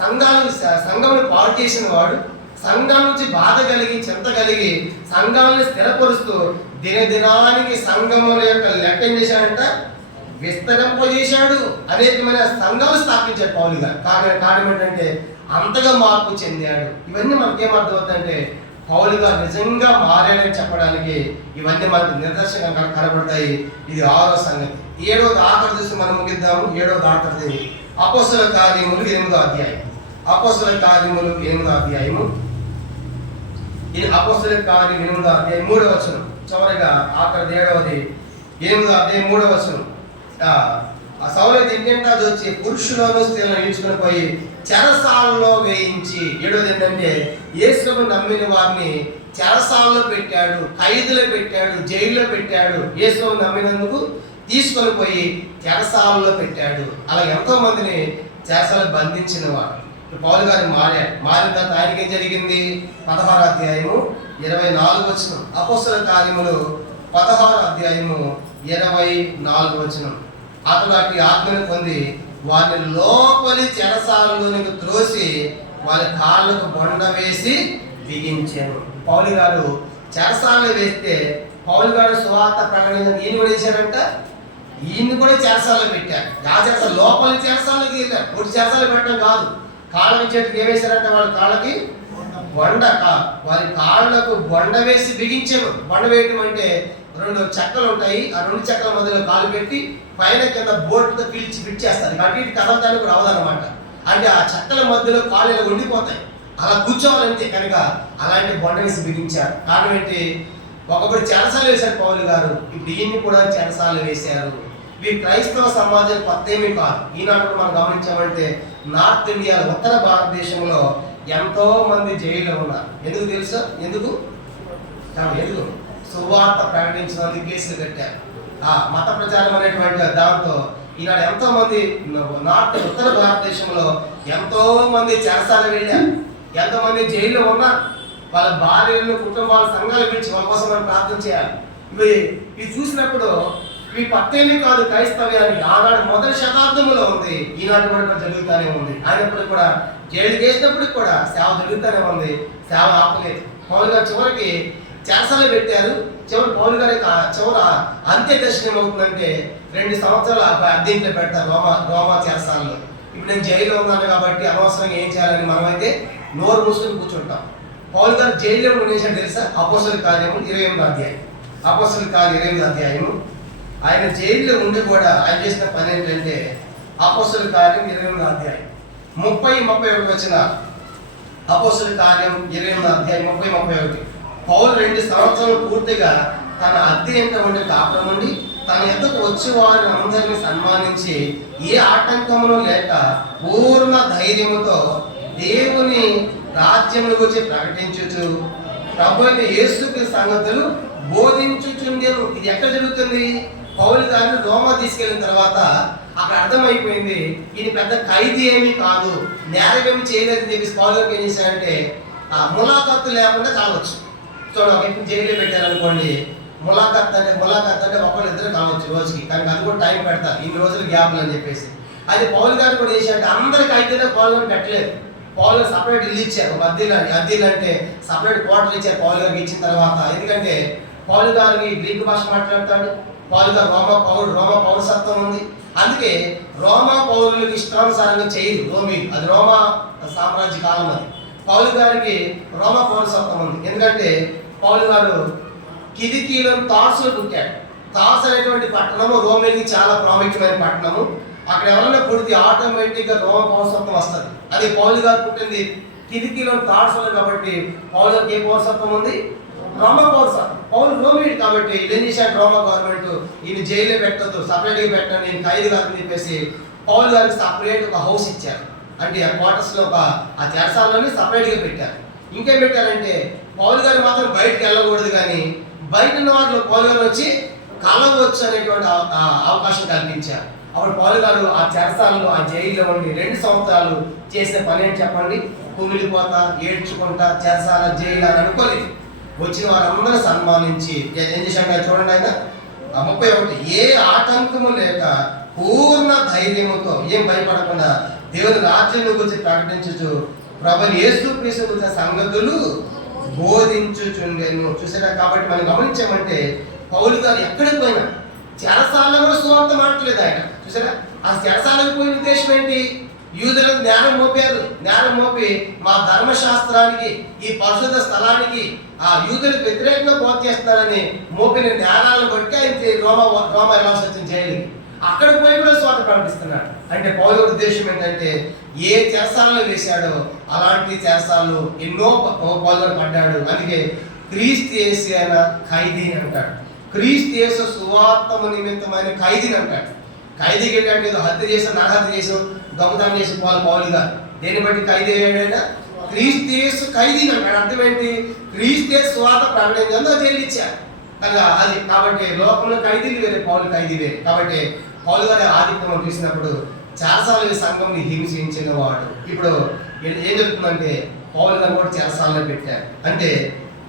సంఘమును పాడు చేసిన వాడు, సంఘం నుంచి బాధ కలిగి, చింత కలిగి సంఘాలను స్థిరపరుస్తూ దినదినానికి సంఘముల యొక్క లెక్క ఏం చేశాడంట? విస్తరింపజేశాడు. అనేకమైన సంఘాలు స్థాపించాడు పౌలు గారు. కారణం ఏంటంటే అంతగా మార్పు చెందాడు. ఇవన్నీ మనకేమర్థమవుతుందంటే పౌలు గారు నిజంగా మారాడని చెప్పడానికి ఇవన్నీ మనకు నిదర్శనంగా కనబడతాయి. ఇది 6వ సంగతి. 7వది ఆఖరి చూసి మనం ముగిద్దాము. 7వది ఆఖరిది అపోస్తలుల కార్యములు 8వ అధ్యాయం. అపోస్తలుల కార్యములు 8వ అధ్యాయము. ఇది అపోస్తలుల కార్యం 8వ అధ్యాయం 3వ వచనం. చివరిగా ఆఖరిది 7వది 8వ అధ్యాయం 3వ వచనం. సౌలైతే ఇంకేంటో అది వచ్చి పురుషులను స్త్రీలను ఈడ్చుకుని పోయి చెరసాలలో వేయించి. 7వది ఏంటంటే యేసును నమ్మిన వారిని చెరసాలలో పెట్టాడు, ఖైదులో పెట్టాడు, జైల్లో పెట్టాడు. యేసును నమ్మినందుకు తీసుకొని పోయి చెరసాలలో పెట్టాడు. అలా ఎంతో మందిని చెరసాలలో బంధించిన వాడు. పౌలు గారు మారిన తర్వాత ఆయనకి ఏం జరిగింది? 16వ అధ్యాయము 24వ వచనం. అపోస్తలుల కార్యములు 16వ అధ్యాయము 24వ వచనం. అతడు అట్టి ఆజ్ఞను పొంది వారిని లోపలి చెరసాలలోనికి త్రోసి వారి కాళ్ళకు బొండ వేసి బిగించాను. పౌలు గారు చెరసాలలో వేస్తే పౌలు గారు సువార్త ప్రకటన ఈయన కూడా వేశారంట. ఈయన్ని కూడా చెరసాలలో పెట్టారు. ఆ చెరసాల లోపలి చెరసాలకి వెళ్ళారు. ఒకటి చెరసాలు పెట్టడం కాదు, కాళ్ళకి చేతికి ఏమేశారంటే వాళ్ళ కాళ్ళకి వారి కాళ్ళకు బొండ వేసి బిగించాను. బొండ వేయటం అంటే 2 చెక్కలు ఉంటాయి. ఆ 2 చెక్కల మధ్యలో కాలు పెట్టి పైన కింద బోర్డుతో ఫిట్ చేస్తారు. అటు ఇటు కదలటానికి కూడా అవదన్నమాట. అంటే ఆ చెక్కల మధ్యలో కాళ్ళు ఇలా ఉండిపోతాయి, అలా కూర్చోవాలంటే కనుక అలాంటి బొండ వేసి బిగించారు. కారణం ఏంటి? ఒకప్పుడు చెరసాలు వేశారు పౌలు గారు, ఇప్పుడు ఈయన్ని కూడా చెరసాలు వేశారు. ఇవి క్రైస్తవ సమాజం కొత్త ఏమీ కాదు. ఈనాడు మనం గమనించామంటే నార్త్ ఇండియాలో, ఉత్తర భారతదేశంలో ఎంతో మంది జైల్లో ఉన్నారు. ఎందుకు తెలుసా? ఎందుకు సువార్త ప్రకటించినందుకు కేసులు కట్టారు. మత ప్రచారం అనేటువంటి దాంతో ఈనాడు ఎంతో మంది ఉత్తర భారతదేశంలో ఎంతో మంది చెరసాల వెళ్ళారు, ఎంతో మంది జైల్లో ఉన్నారు. వాళ్ళ భార్యలను, కుటుంబాల సంఘాలు పిలిచి వాళ్ళ కోసం మనం ప్రార్థన చేయాలి. ఇవి చూసినప్పుడు ఇవి పత్తేమీ కాదు క్రైస్తవ్యానికి. ఆనాడు మొదటి శతాబ్దంలో ఉంది, ఈనాడు కూడా జరుగుతూనే ఉంది. అయినప్పుడు కూడా జైలు చేసినప్పుడు కూడా సేవ జరుగుతూనే ఉంది, సేవ ఆపలేదు. పౌలు గారు చివరికి చెరసాలు పెట్టారు. పౌలు గారి చివర అంత్య దర్శనం అవుతుందంటే 2 సంవత్సరాలు అద్దెంట్లో పెడతారు రోమా చెరసాలలో. ఇప్పుడు నేను జైల్లో ఉన్నాను కాబట్టి అనవసరంగా ఏం చేయాలని మనమైతే నోరు మూసుకొని కూర్చుంటాం. పౌలు గారు జైల్లో ఉండేసాడు తెలుసా? అపోస్తలుల కార్యము 28వ అధ్యాయం. అపోస్తలుల కార్యం 28వ అధ్యాయము. ఆయన జైల్లో ఉండి కూడా ఆయన చేసిన పని ఏంటంటే అపోస్తలుల కార్యం 28వ అధ్యాయం 30-31 వచ్చిన. అపోస్తలుల కార్యం 28వ అధ్యాయం 30-31. పౌలు 2 సంవత్సరాలు పూర్తిగా తన అద్దె ఎంత ఉండి కాపురం ఉండి తన ఎద్దకు వచ్చి వారిని అందరినీ సన్మానించి ఏ ఆటంకమును లేక పూర్ణ ధైర్యముతో దేవుని రాజ్యం గురించి ప్రకటించుచు ప్రభువైన యేసుక్రీస్తు సంగతులు బోధించుచుండెను. ఇది ఎక్కడ జరుగుతుంది? పౌలు గారిని రోమా తీసుకెళ్ళిన తర్వాత అక్కడ అర్థమైపోయింది ఇది పెద్ద ఖైదీ ఏమీ కాదు, నేరం ఏమి చేయలేదని చెప్పేసి పౌలు గారికి ఏం చేశారంటే ములాఖత్తు లేకుండా కావచ్చు. చూడండి, ఇప్పుడు జైలు పెట్టారనుకోండి, ములాఖత్ అంటే ఒకళ్ళు 2 కావచ్చు రోజుకి, కానీ అది కూడా టైం పెడతారు, ఇన్ని రోజులు గ్యాప్లు అని చెప్పేసి. అది పౌలు గారు కూడా చేశాడు. అందరికి అయితేనే పౌలు గారు పెట్టలేదు. పౌలు గారు సపరేట్ ఇల్లు ఇచ్చారు. అద్దెలు అంటే సపరేట్ క్వార్టర్ ఇచ్చారు పౌలు గారికి ఇచ్చిన తర్వాత. ఎందుకంటే పౌలు గారికి గ్రీకు భాష మాట్లాడతాడు. పౌలు గారు రోమా పౌరసత్వం ఉంది. అందుకే రోమా పౌరులకు ఇష్టానుసారంగా చేయదు రోమీలు. అది రోమా సామ్రాజ్య కాలం. అది పౌలు గారికి రోమా పౌరసత్వం ఉంది. ఎందుకంటే పౌలు గారు కిలికీలో తార్సులో పుట్టాడు. తార్స్ అనేటువంటి పట్టణము రోమేకి చాలా ప్రాముఖ్యమైన పట్టణము. అక్కడ ఎవరైనా పుడితే ఆటోమేటిక్గా రోమ పౌరసత్వం వస్తుంది. అది పౌలు గారు పుట్టింది కిలికీలో తార్సులో కాబట్టి పౌలు గారికి ఏ పౌరసత్వం ఉంది? రోమా పౌరసత్వం. పౌలు రోమీయుడు కాబట్టి ఏం చేశాడు రోమా గవర్నమెంట్, ఈయన జైల్లో పెట్టద్దు, సపరేట్గా పెట్టండి, నేను ఖైదు కాదని చెప్పేసి పౌలు గారికి సపరేట్ ఒక హౌస్ ఇచ్చారు. అంటే ఆ క్వార్టర్స్లో ఆ చెరసాలలోనే సపరేట్గా పెట్టారు. ఇంకేం పెట్టారంటే పౌలు గారు మాత్రం బయటకు వెళ్ళకూడదు, కానీ బయట ఉన్న వాటిలో పౌలు గారు వచ్చి కలవచ్చు అనేటువంటి అవకాశం కల్పించారు. అప్పుడు పౌలు గారు ఆ చెరసాలలో ఆ జైల్లో ఉండి 2 సంవత్సరాలు చేసిన పని ఏంటి చెప్పండి? కుమిలిపోతా, ఏడ్చుకుంటా, చెరసాల జైలు అని అనుకోలేదు. వచ్చిన వారందరూ సన్మానించి ఏం చేశాడు చూడండి. ఆయన 31 ఏ ఆటంకము లేక పూర్ణ ధైర్యముతో ఏం భయపడకుండా దేవుని రాజ్యం గురించి ప్రకటించుచు ప్రభువు యేసుక్రీస్తు గురించిన సంగతులు బోధించుచుండెను. చూసారా? కాబట్టి మనం గమనించామంటే పౌలు గారు ఎక్కడికి పోయినా చెరసాలలో కూడా సువార్త మాట్లేదు ఆయన. చూసారా? ఆ చెరసాలకు పోయిన ఉద్దేశం ఏంటి? యూదులకు జ్ఞానం మోపారు. జ్ఞానం మోపి మా ధర్మశాస్త్రానికి, ఈ పరిశుద్ధ స్థలానికి ఆ యూదులకు వ్యతిరేకంగా బోధ చేస్తున్నారని మోపిన జ్ఞానాలను బట్టి ఆయన రోమా వెళ్ళాల్సి వచ్చింది జైలుకి. అక్కడ పోయి కూడా స్వార్థ ప్రకటిస్తున్నాడు. అంటే పౌలు ఉద్దేశం ఏంటంటే ఏ చెరసాలలో వేశాడో అలాంటి చెరసాలు ఎన్నో పౌలు పడ్డాడు. అందుకే క్రీస్తు యేసు అయిన ఖైదీని అంటాడు. క్రీస్తు యేసు సువార్తము నిమిత్తమైన ఖైదీని అంటాడు. ఖైదీకి ఏంటంటే ఏదో హత్య చేసాం, నరహత్య చేసాం, దొంగతనం చేసి పౌలు గారు దేన్ని బట్టి ఖైదీ అయ్యాడైనా? క్రీస్తు యేసు ఖైదీని అంటాడు. అర్థం ఏంటి? క్రీస్తు యేసు సువార్త ప్రకటించాలో జైలు ఇచ్చారు కదా. అది కాబట్టి లోకంలో ఖైదీలు వేరే, పౌలు ఖైదీ వేరే. కాబట్టి పౌలు గారి ఆధిక్యం చూసినప్పుడు చెరసాల సంఘంని హింసించిన వాడు ఇప్పుడు ఏం జరుగుతుందంటే పౌలు గారు కూడా చెరసాలలో పెట్టారు. అంటే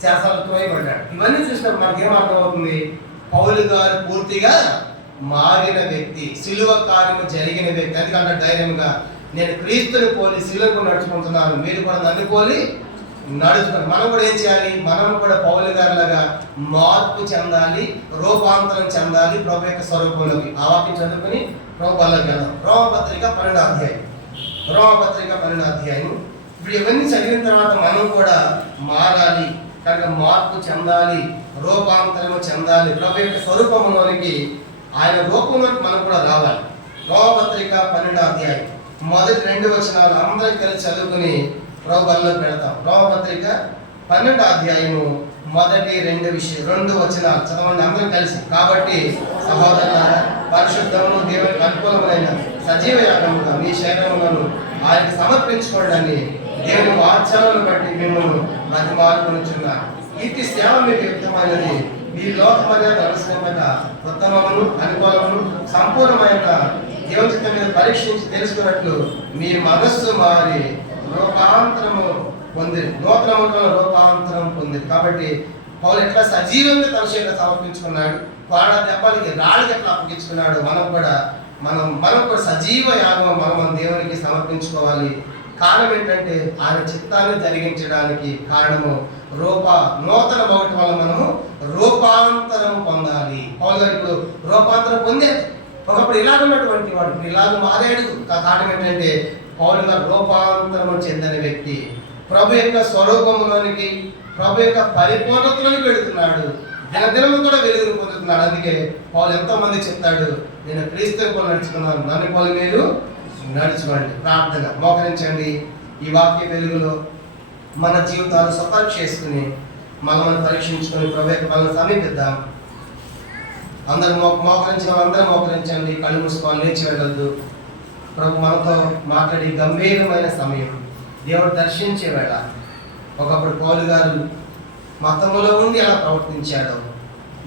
చెరసాలలో తోయబడ్డాడు. ఇవన్నీ చూసినప్పుడు మనకి ఏం అర్థమవుతుంది? పౌలు గారు పూర్తిగా మారిన వ్యక్తి, సిలువ కార్యము జరిగిన వ్యక్తి. ఎందుకంటే ధైర్యంగా నేను క్రీస్తుని పోలి సిలువకు నడుచుకుంటున్నాను, మీరు కూడా నన్ను పోలి నడుచుకున్నాను. మనం కూడా ఏం చేయాలి? మనం కూడా పౌలు గారిలాగా మార్పు చెందాలి, రూపాంతరం చెందాలి ప్రభు యొక్క స్వరూపంలోకి. ఆ వాక్యం చదువుకుని ప్రభు బల్లోకి వెళ్దాం. రోమపత్రిక 12వ అధ్యాయం. రోమపత్రిక 12వ అధ్యాయం. ఇప్పుడు ఇవన్నీ చదివిన తర్వాత మనం కూడా మారాలి, కనుక మార్పు చెందాలి, రూపాంతరము చెందాలి, ప్రభు యొక్క స్వరూపంలోనికి, ఆయన రూపంలోకి మనం కూడా రావాలి. రోమపత్రిక 12వ అధ్యాయం మొదటి 2 వచనాలు అందరం కలిసి చదువుకుని ప్రభు బల్లోకి వెళ్తాం. రోమపత్రిక 12వ అధ్యాయము మొదటి 2 వచనాలు చదవండి అందరం కలిసి. కాబట్టి సహోదరులారా, పరిశుద్ధమును దేవునికి అనుకూలమైన సజీవ యాగముగా మీ శరీరములను ఆయనకు సమర్పించుకోవడాన్ని దేవుని వాత్సల్యమును బట్టి మిమ్మల్ని బతిమాలుకొనుచున్నాను. ఇట్టి సేవ మీకు యుక్తమైనది. మీ లోక మర్యాద అనుసరమైన ఉత్తమమును, అనుకూలమును, సంపూర్ణమైన దేవుని చిత్తం మీద పరీక్షించి తెలుసుకున్నట్లు మీ మనస్సు మారి రూపాంతరము పొంది, నూతన రూపాంతరం పొంది. కాబట్టి పౌలు ఎట్లా సజీవంగా తన శరీరం సమర్పించుకున్నాడు, వాడ దెబ్బలకి రాళ్ళకి ఎట్లా అప్పగించుకున్నాడు, మనం కూడా సజీవ యాగం మనం దేవునికి సమర్పించుకోవాలి. కారణం ఏంటంటే ఆయన చిత్తాన్ని జరిగించడానికి కారణము నూతన ఒకటి వల్ల మనము రూపాంతరం పొందాలి. పౌలు గారు ఇప్పుడు రూపాంతరం పొందేది. ఒకప్పుడు ఇలాగ ఉన్నటువంటి వాడు ఇప్పుడు ఇలాగ మారాడు. కారణం ఏంటంటే పౌలు గారు రూపాంతరం చెందిన వ్యక్తి. ప్రభు యొక్క స్వరూపంలోనికి, ప్రభు యొక్క పరిపూర్ణతలోకి వెళుతున్నాడు. దినదినము కూడా వెలుగును పొందుతున్నాడు. అందుకే పౌలు ఎంతో మంది చెప్తాడు, నేను క్రీస్తుని పోలి నడుచుకున్నాను, నన్ను పోలి మీరు నడుచుకోండి. ప్రార్థన మోకరించండి. ఈ వాక్య వెలుగులో మన జీవితాలు సపరీక్ష చేసుకుని మనం పరీక్షించుకొని ప్రభు యొక్క మనల్ని సమీపిద్దాం. అందరూ మోకరించిన అందరూ మోకరించండి. కళ్ళు మూసుకోవాలి, లేచి వెళ్ళద్దు. ప్రభు మనతో మాట్లాడి గంభీరమైన సమయం, దేవుడు దర్శించే వేళ. ఒకప్పుడు పౌలు గారు మతములో ఉండి ఎలా ప్రవర్తించాడు,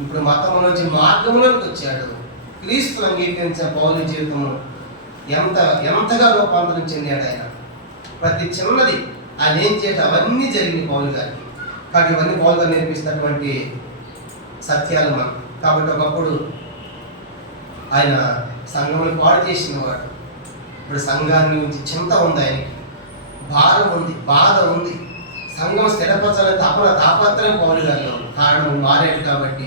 ఇప్పుడు మతము నుంచి మార్గంలోకి వచ్చాడు. క్రీస్తును అంగీకరించిన పౌలు జీవితము ఎంతగా రూపాంతరం చెందాడు. ఆయన ప్రతి చిన్నది ఆయన ఏం చేయాలి అవన్నీ జరిగినాయి పౌలు గారికి. కాబట్టి ఇవన్నీ పౌలు గారు నేర్పిస్తున్నటువంటి సత్యాలు మనం. కాబట్టి ఒకప్పుడు ఆయన సంఘములు పాడు చేసిన వాడు, ఇప్పుడు సంఘాన్ని గురించి చింత ఉంది ఆయనకి, భారం ఉంది, బాధ ఉంది. సంఘం స్థిరపరచాలని తాపత్రయం పౌలు గారిలో కారణం మారాడు కాబట్టి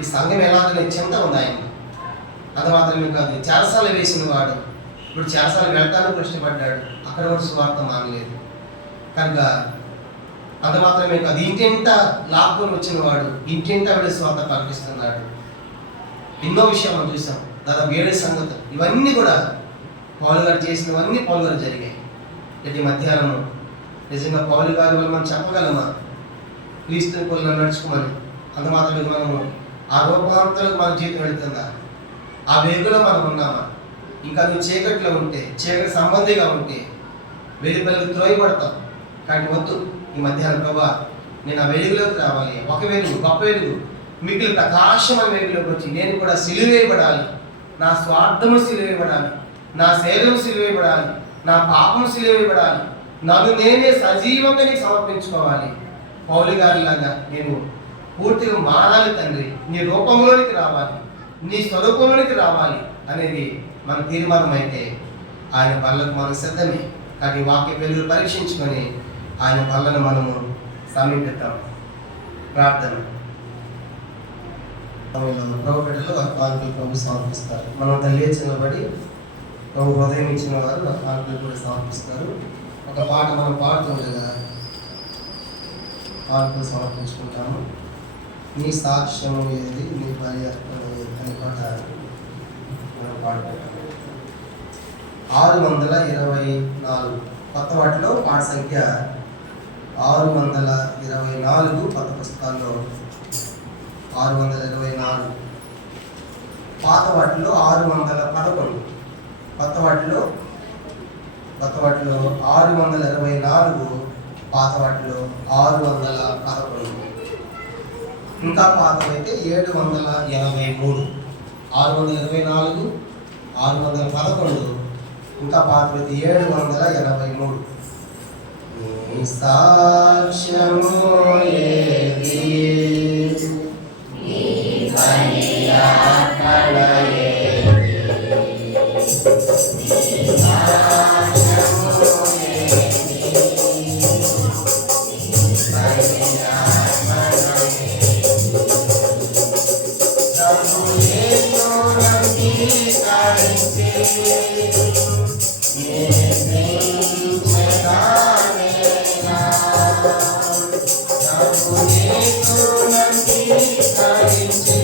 ఈ సంఘం ఎలాగనే చింత ఉంది ఆయనకి. అది మాత్రమే కాదు, చెరసాల వేసిన వాడు ఇప్పుడు చెరసాల వెళ్తానికి కష్టపడ్డాడు, అక్కడ కూడా సువార్త మానలేదు. కనుక అంత మాత్రమే కాదు, ఇంటింట లాక్కొని వచ్చిన వాడు ఇంటింట ఆవిడ స్వార్థ ప్రకటిస్తున్నాడు. ఎన్నో విషయాలు మనం చూసాం, దాదాపు 7 సంగతులు. ఇవన్నీ కూడా పౌలు గారు చేసినవన్నీ పౌలు గారు జరిగాయి. ప్రతి మధ్యాహ్నం నిజంగా పౌలు గారి వల్ల మనం చెప్పగలమా క్రీస్తుని పోలిన నడుచుకోమని? అంత మాత్రమే మనము ఆ రూపాంతరకు మన జీవితం వెళుతుందా? ఆ వెలుగులో మనం ఉన్నామా? ఇంకా నువ్వు చీకట్లో ఉంటే, చీకటి సంబంధిగా ఉంటే వెలుగులకు త్రోయబడతాం. కానీ వద్దు, ఈ మధ్యాహ్నం ప్రభా నేను ఆ వెలుగులోకి రావాలి. ఒక వెలుగు, గొప్ప వెలుగు, మిగిలిన ప్రకాశమైన వెలుగులోకి వచ్చి నేను కూడా సిలువేయబడాలి. నా స్వార్థము సిలువేయబడాలి, నా శరీరం సిలువేయబడాలి, నా పాపం సిలువేయబడాలి, నన్ను నేనే సజీవంగా నీకు సమర్పించుకోవాలి. పౌలు గారిలాగా నేను పూర్తిగా మారాలి తండ్రి, నీ రూపంలోనికి రావాలి, నీ స్వరూపంలోనికి రావాలి అనేది మన తీర్మానం అయితే ఆయన పనులకు మనం సిద్ధమే. కానీ వాక్య వెలుగు పరీక్షించుకొని ఆయన పనులను మనము సమీపిద్దాం. ప్రార్థన. ప్రభు బిడ్డలు కానుకలు ప్రభు సమర్పిస్తారు. మనం తల్లి చిన్నబడి ప్రభు హృదయం ఇచ్చిన వారు కానుకలు కూడా సమర్పిస్తారు. ఒక పాట మనం పాడుతుండగా కానుకలు సమర్పించుకుంటాము. నీ సాక్ష్యము ఏది, నీ పరివర్తన ఏది అనే పాట మనం పాడుకుంటాము. 624 కొత్త వాటిలో పాట సంఖ్య 624, కొత్త పుస్తకాల్లో 624, పాత వాటిలో 611, కొత్త వాటిలో 624, పాత వాటిలో 611. ఇంకా పాతవైతే 783. 624, 611, ఇంకా పాతవైతే 783. నీ సాక్ష్యము ఏది, నీ పరివర్తన ఏది, నీ సాక్ష్యము ఏది, నీ పరివర్తన ఏది. ప్రభు యేసు అంగీకరించి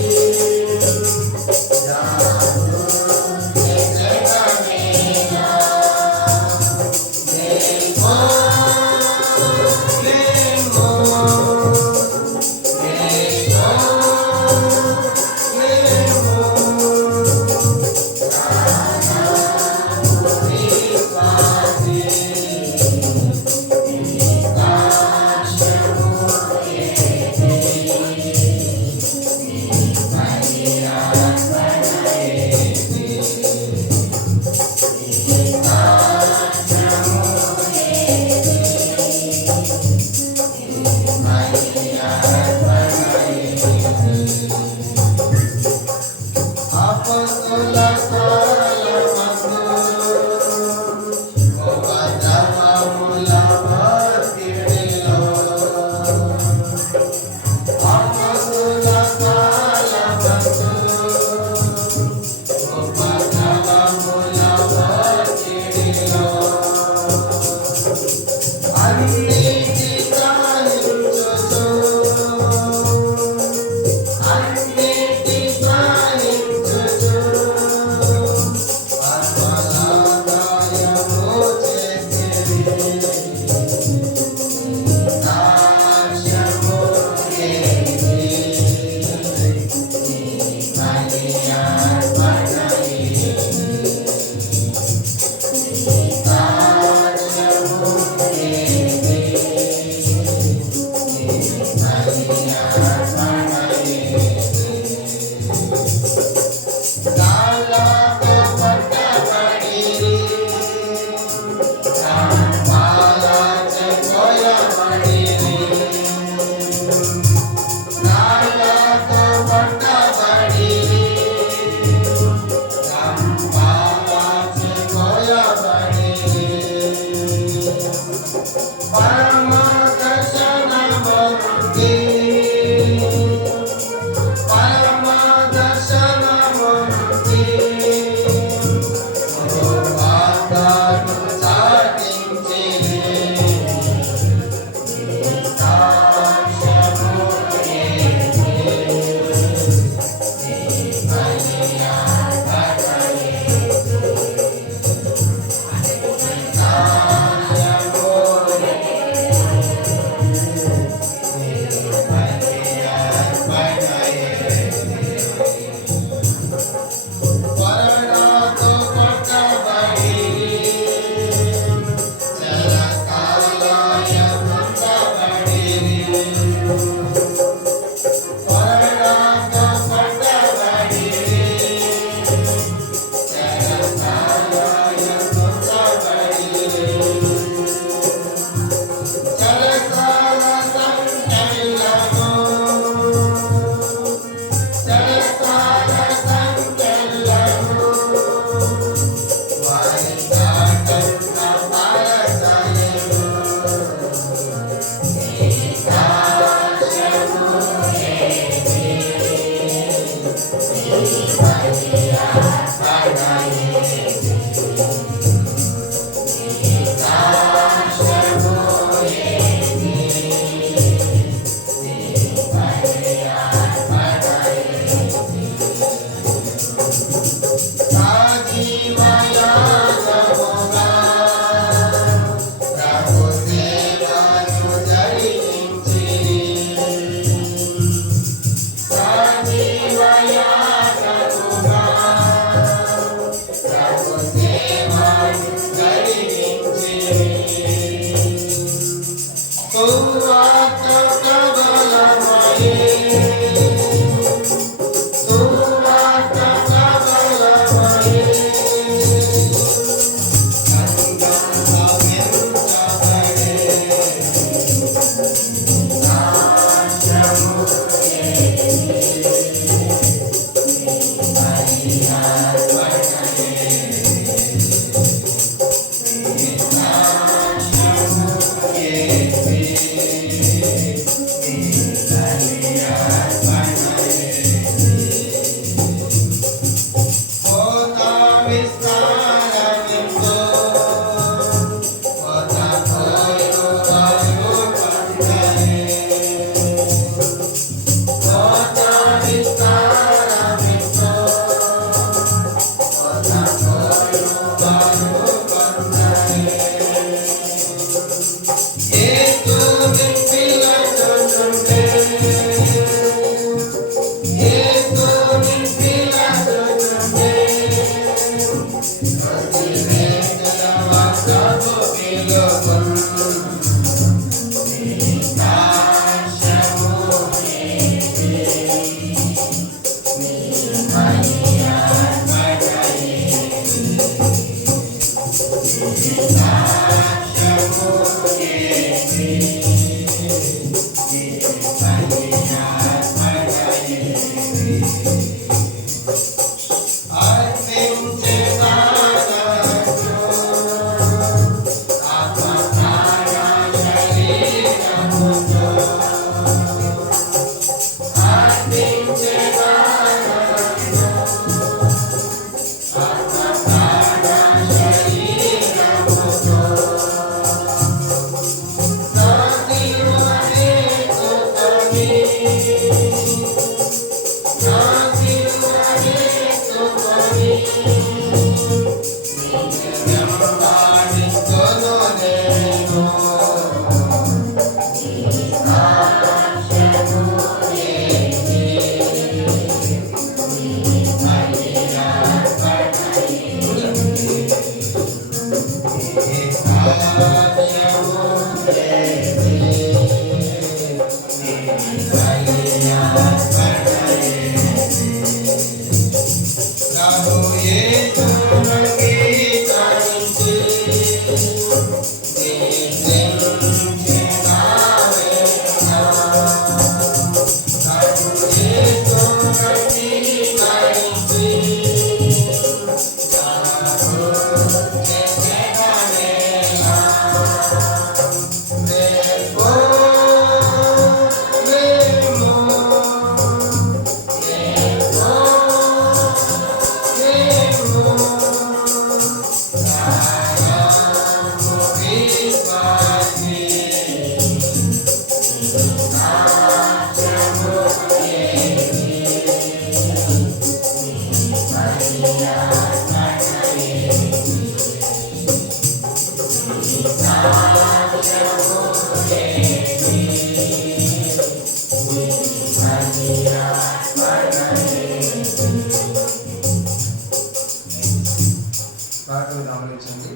గమనించండి.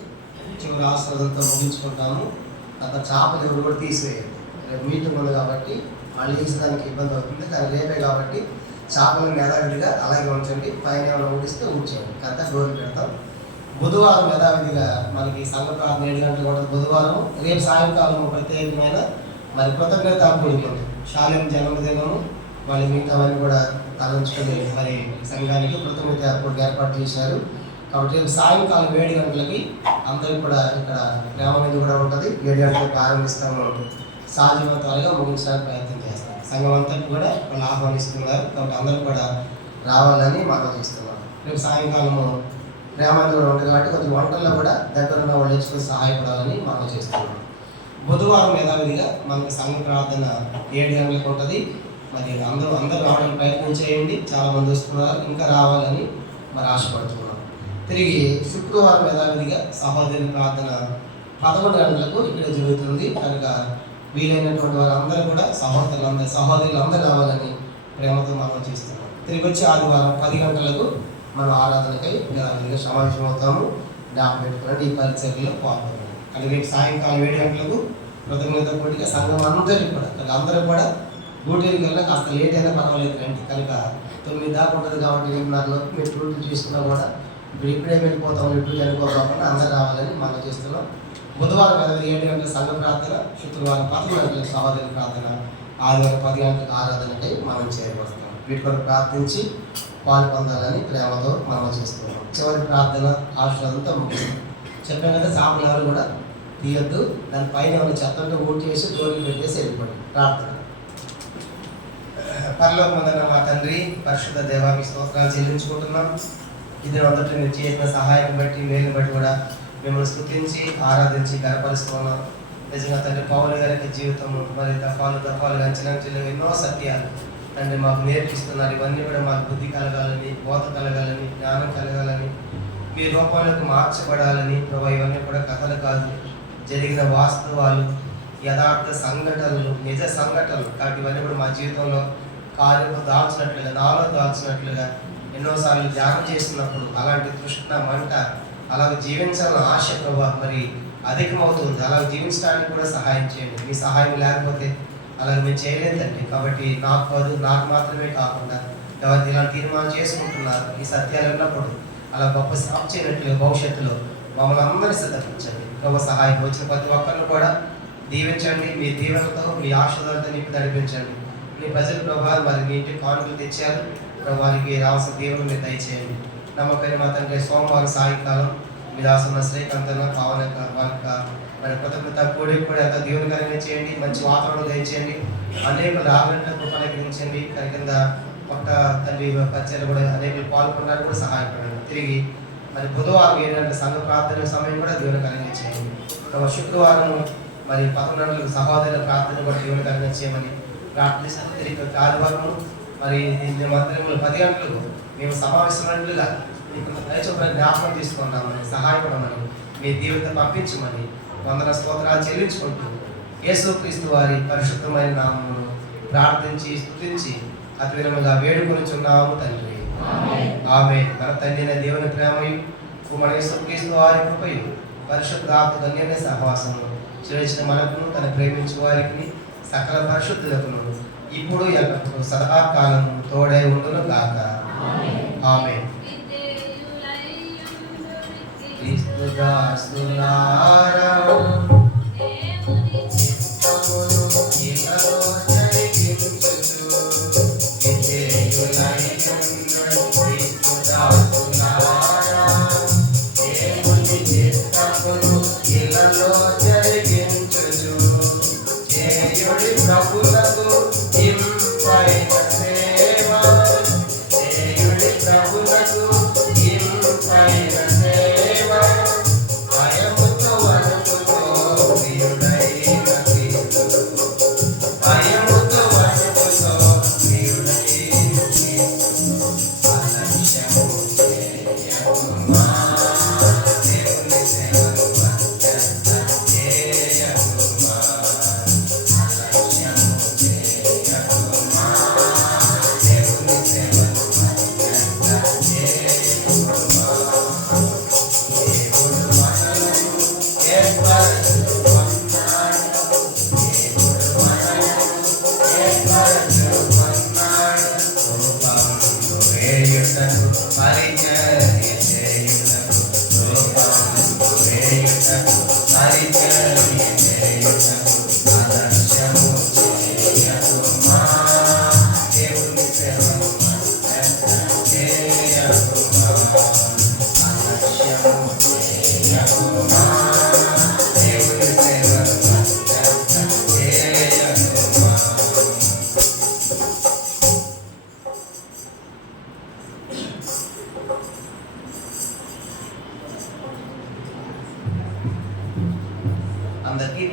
చివరి ఆశ్రదంతో ముగించుకుంటాము. అంత చేపలు ఎవరు కూడా తీసివేయండి. రేపు మీటింగ్ ఉంది కాబట్టి వాళ్ళు వేసేదానికి ఇబ్బంది అవుతుంది. కానీ రేపే కాబట్టి చేపలను యథావిధిగా అలాగే ఉంచండి. పైన ఏమైనా ఊడిస్తే ఉంచేయండి. అంతా డోర్లు పెడతాం. బుధవారం యథావిధిగా మనకి సంఘ ప్రార్థన 7 గంటలకు ఉంటుంది. బుధవారం రేపు సాయంకాలం ప్రత్యేకమైన మరి కృతజ్ఞత కూడుకుంది. శాలెం జన్మదినము వాళ్ళు మిగతావన్నీ కూడా తలంచుకొని మరి సంఘానికి కృతజ్ఞత ఏర్పాటు చేశారు. కాబట్టి రేపు సాయంకాలం 7 గంటలకి అందరికి కూడా ఇక్కడ ప్రేమ మీద కూడా ఉంటుంది. 7 గంటలకు ప్రారంభిస్తాము. సాధ్యమైన త్వరగా ముగించడానికి ప్రయత్నం చేస్తాం. సంఘం అంతా కూడా వాళ్ళు ఆహ్వానిస్తున్నారు. కాబట్టి అందరూ కూడా రావాలని మనం చేస్తున్నాం. రేపు సాయంకాలము ప్రేమ కూడా ఉంటుంది కాబట్టి కొంచెం వంటల్లో కూడా దగ్గరున్న వాళ్ళు ఇచ్చుకొని సహాయపడాలని మనం చేస్తున్నాం. బుధవారం యథావిధిగా మనకి సంఘ ప్రార్థన 7 గంటలకు ఉంటుంది. మరి అందరూ రావడానికి ప్రయత్నం చేయండి. చాలామంది వస్తున్నారు, ఇంకా రావాలని మరి ఆశపడుతున్నాం. తిరిగి శుక్రవారం యథావిధిగా సహోదరి ప్రార్థన 11 గంటలకు ఇక్కడ జరుగుతుంది. కనుక వీలైనటువంటి వారందరూ కూడా సహోదరులందరూ రావాలని ప్రేమతో మనం చేస్తున్నాం. తిరిగి వచ్చి ఆదివారం 10 గంటలకు మనం ఆరాధనకై యథావిధిగా సమావేశం అవుతాము. జ్ఞాపకం పెట్టుకోండి, ఈ పరిచర్యలో పాల్గొనండి. కానీ రేపు సాయంకాలం 7 గంటలకు కృతజ్ఞత కోటిగా సంఘం అందరూ కూడా డ్యూటీకి వెళ్ళినా కాస్త లేట్ అయినా పర్వాలేదు రండి. కనుక 9 దాకా ఉంటుంది కాబట్టి 8:30లో మీరు డ్యూటీ చేసుకున్నా కూడా ఇప్పుడే వెళ్ళిపోతాం డ్యూటీ అనుకోకుండా అందరూ రావాలని మనం చేస్తున్నాం. బుధవారం 7 గంటల సంఘ ప్రార్థన, శుక్రవారం 10 గంటలకు సహోదరి ప్రార్థన, ఆదివారం 10 గంటలకు ఆరాధనకై మనం చేయబడుతున్నాం. వీటి కొరకు ప్రార్థించి పాలు పొందాలని ప్రేమతో మనం చేస్తున్నాం. చివరి ప్రార్థన ఆశీర్వాదంతో ముగిస్తాం. చెప్పాను కదా, చేపలు ఎవరు కూడా తీయొద్దు. దాని పైన ఉన్న చెత్తంతో ఊటి వేసి జోలికి పెట్టేసి వెళ్ళిపోండి. ప్రార్థన. పరలోకమందున్న మా తండ్రి, పరిశుద్ధ దేవా, మీ స్తోత్రాలు చెల్లించుకుంటున్నాం. ఇది మొదటి మీరు చేసిన సహాయం బట్టి, మేలుని బట్టి కూడా మిమ్మల్ని స్తుతించి ఆరాధించి గర్వపరుస్తున్నాం. నిజంగా తండ్రి, పౌలు గారి జీవితము మరి దఫాలుగా అంచెలంచెలుగా ఎన్నో సత్యాలు తండ్రి మాకు నేర్పిస్తున్నారు. ఇవన్నీ కూడా మాకు బుద్ధి కలగాలని, బోధ కలగాలని, జ్ఞానం కలగాలని, మీ రూపంలోకి మార్చబడాలని ప్రభావ. ఇవన్నీ కూడా కథలు కాదు, జరిగిన వాస్తవాలు, యథార్థ సంఘటనలు, నిజ సంఘటనలు. కాబట్టి ఇవన్నీ కూడా మా జీవితంలో కార్యము దాల్చినట్లుగా, నాలో దాల్చినట్లుగా ఎన్నోసార్లు ధ్యానం చేస్తున్నప్పుడు అలాంటి తృష్ణ, మంట, అలాగ జీవించాలన్న ఆశ ప్రభా మరి అధికమవుతుంది. అలాగ జీవించడానికి కూడా సహాయం చేయండి. మీ సహాయం లేకపోతే అలాగ మేము చేయలేదు తండ్రి. కాబట్టి నాకు కాదు, నాకు మాత్రమే కాకుండా ఎవరు ఇలాంటి తీర్మానం చేసుకుంటున్నారు ఈ సత్యాలు ఉన్నప్పుడు అలా గొప్ప సాఫ్ చేయనట్లుగా భవిష్యత్తులో మమ్మల్ని అందరినీ సిద్ధపరచండి. ప్రభు సహాయం వచ్చిన ప్రతి ఒక్కరిని కూడా దీవించండి. మీ దీవెనతో మీ ఆశీర్వాదాలతో నింపి నడిపించండి. మీ ప్రజల ప్రభావం మరి మీ ఇంటి కానుకలు తెచ్చారు. వారికి రావాల్సిన దీవెనలు మీరు దయచేయండి. నమ్మకం మా తండ్రి సోమవారం సాయంకాలం మీ దాసున్న శ్రీకాంతన పావన వారికి మరి కృతజ్ఞత కూడి కూడా ఎంత దీవెనకరంగా చేయండి. మంచి వాతావరణం దయచేయండి. అనేక రాగంటకు కలిగించండి. కింద కొత్త తండ్రి పరిచయాలు కూడా అనేకలు పాల్గొనడానికి కూడా సహాయపడండి. తిరిగి మరి బుధవారం 7 గంటల సంఘ ప్రార్థన సమయం కూడా దీవెనకరంగా చేయండి. శుక్రవారం మరి 11 గంటలకు సహోదరుల ప్రార్థన కూడా దీవెనకరంగా చేయమని ప్రార్థిస్తాను. తిరిగి ఆదివారం మరి మందిరంలో 10 గంటలకు మేము సమావేశమైనట్లుగా మీకు దయచొప్పున జ్ఞాపకం తీసుకుంటామని సహాయపడమని మీ దీవెనతో పంపించమని వందన స్తోత్రాలు చెల్లించుకుంటూ యేసుక్రీస్తు వారి పరిశుద్ధమైన నామమును ప్రార్థించి స్తుతించి అతివినముగా వేడుకొనిచున్నాము తండ్రి. ఆమేన్. మన తండ్రి అయిన దేవుని ప్రేమయు మన యేసుక్రీస్తు వారి కృపయు పరిశుద్ధాత్మ ధన్యమైన సహవాసము చేసిన మనకును తన ప్రేమించు వారికి సకల పరిశుద్ధులకును ఇప్పుడు ఎల్లప్పుడూ సదాకాలము తోడై ఉండును గాక. ఆమేన్. క్రీస్తు దాసులారా అందరికీ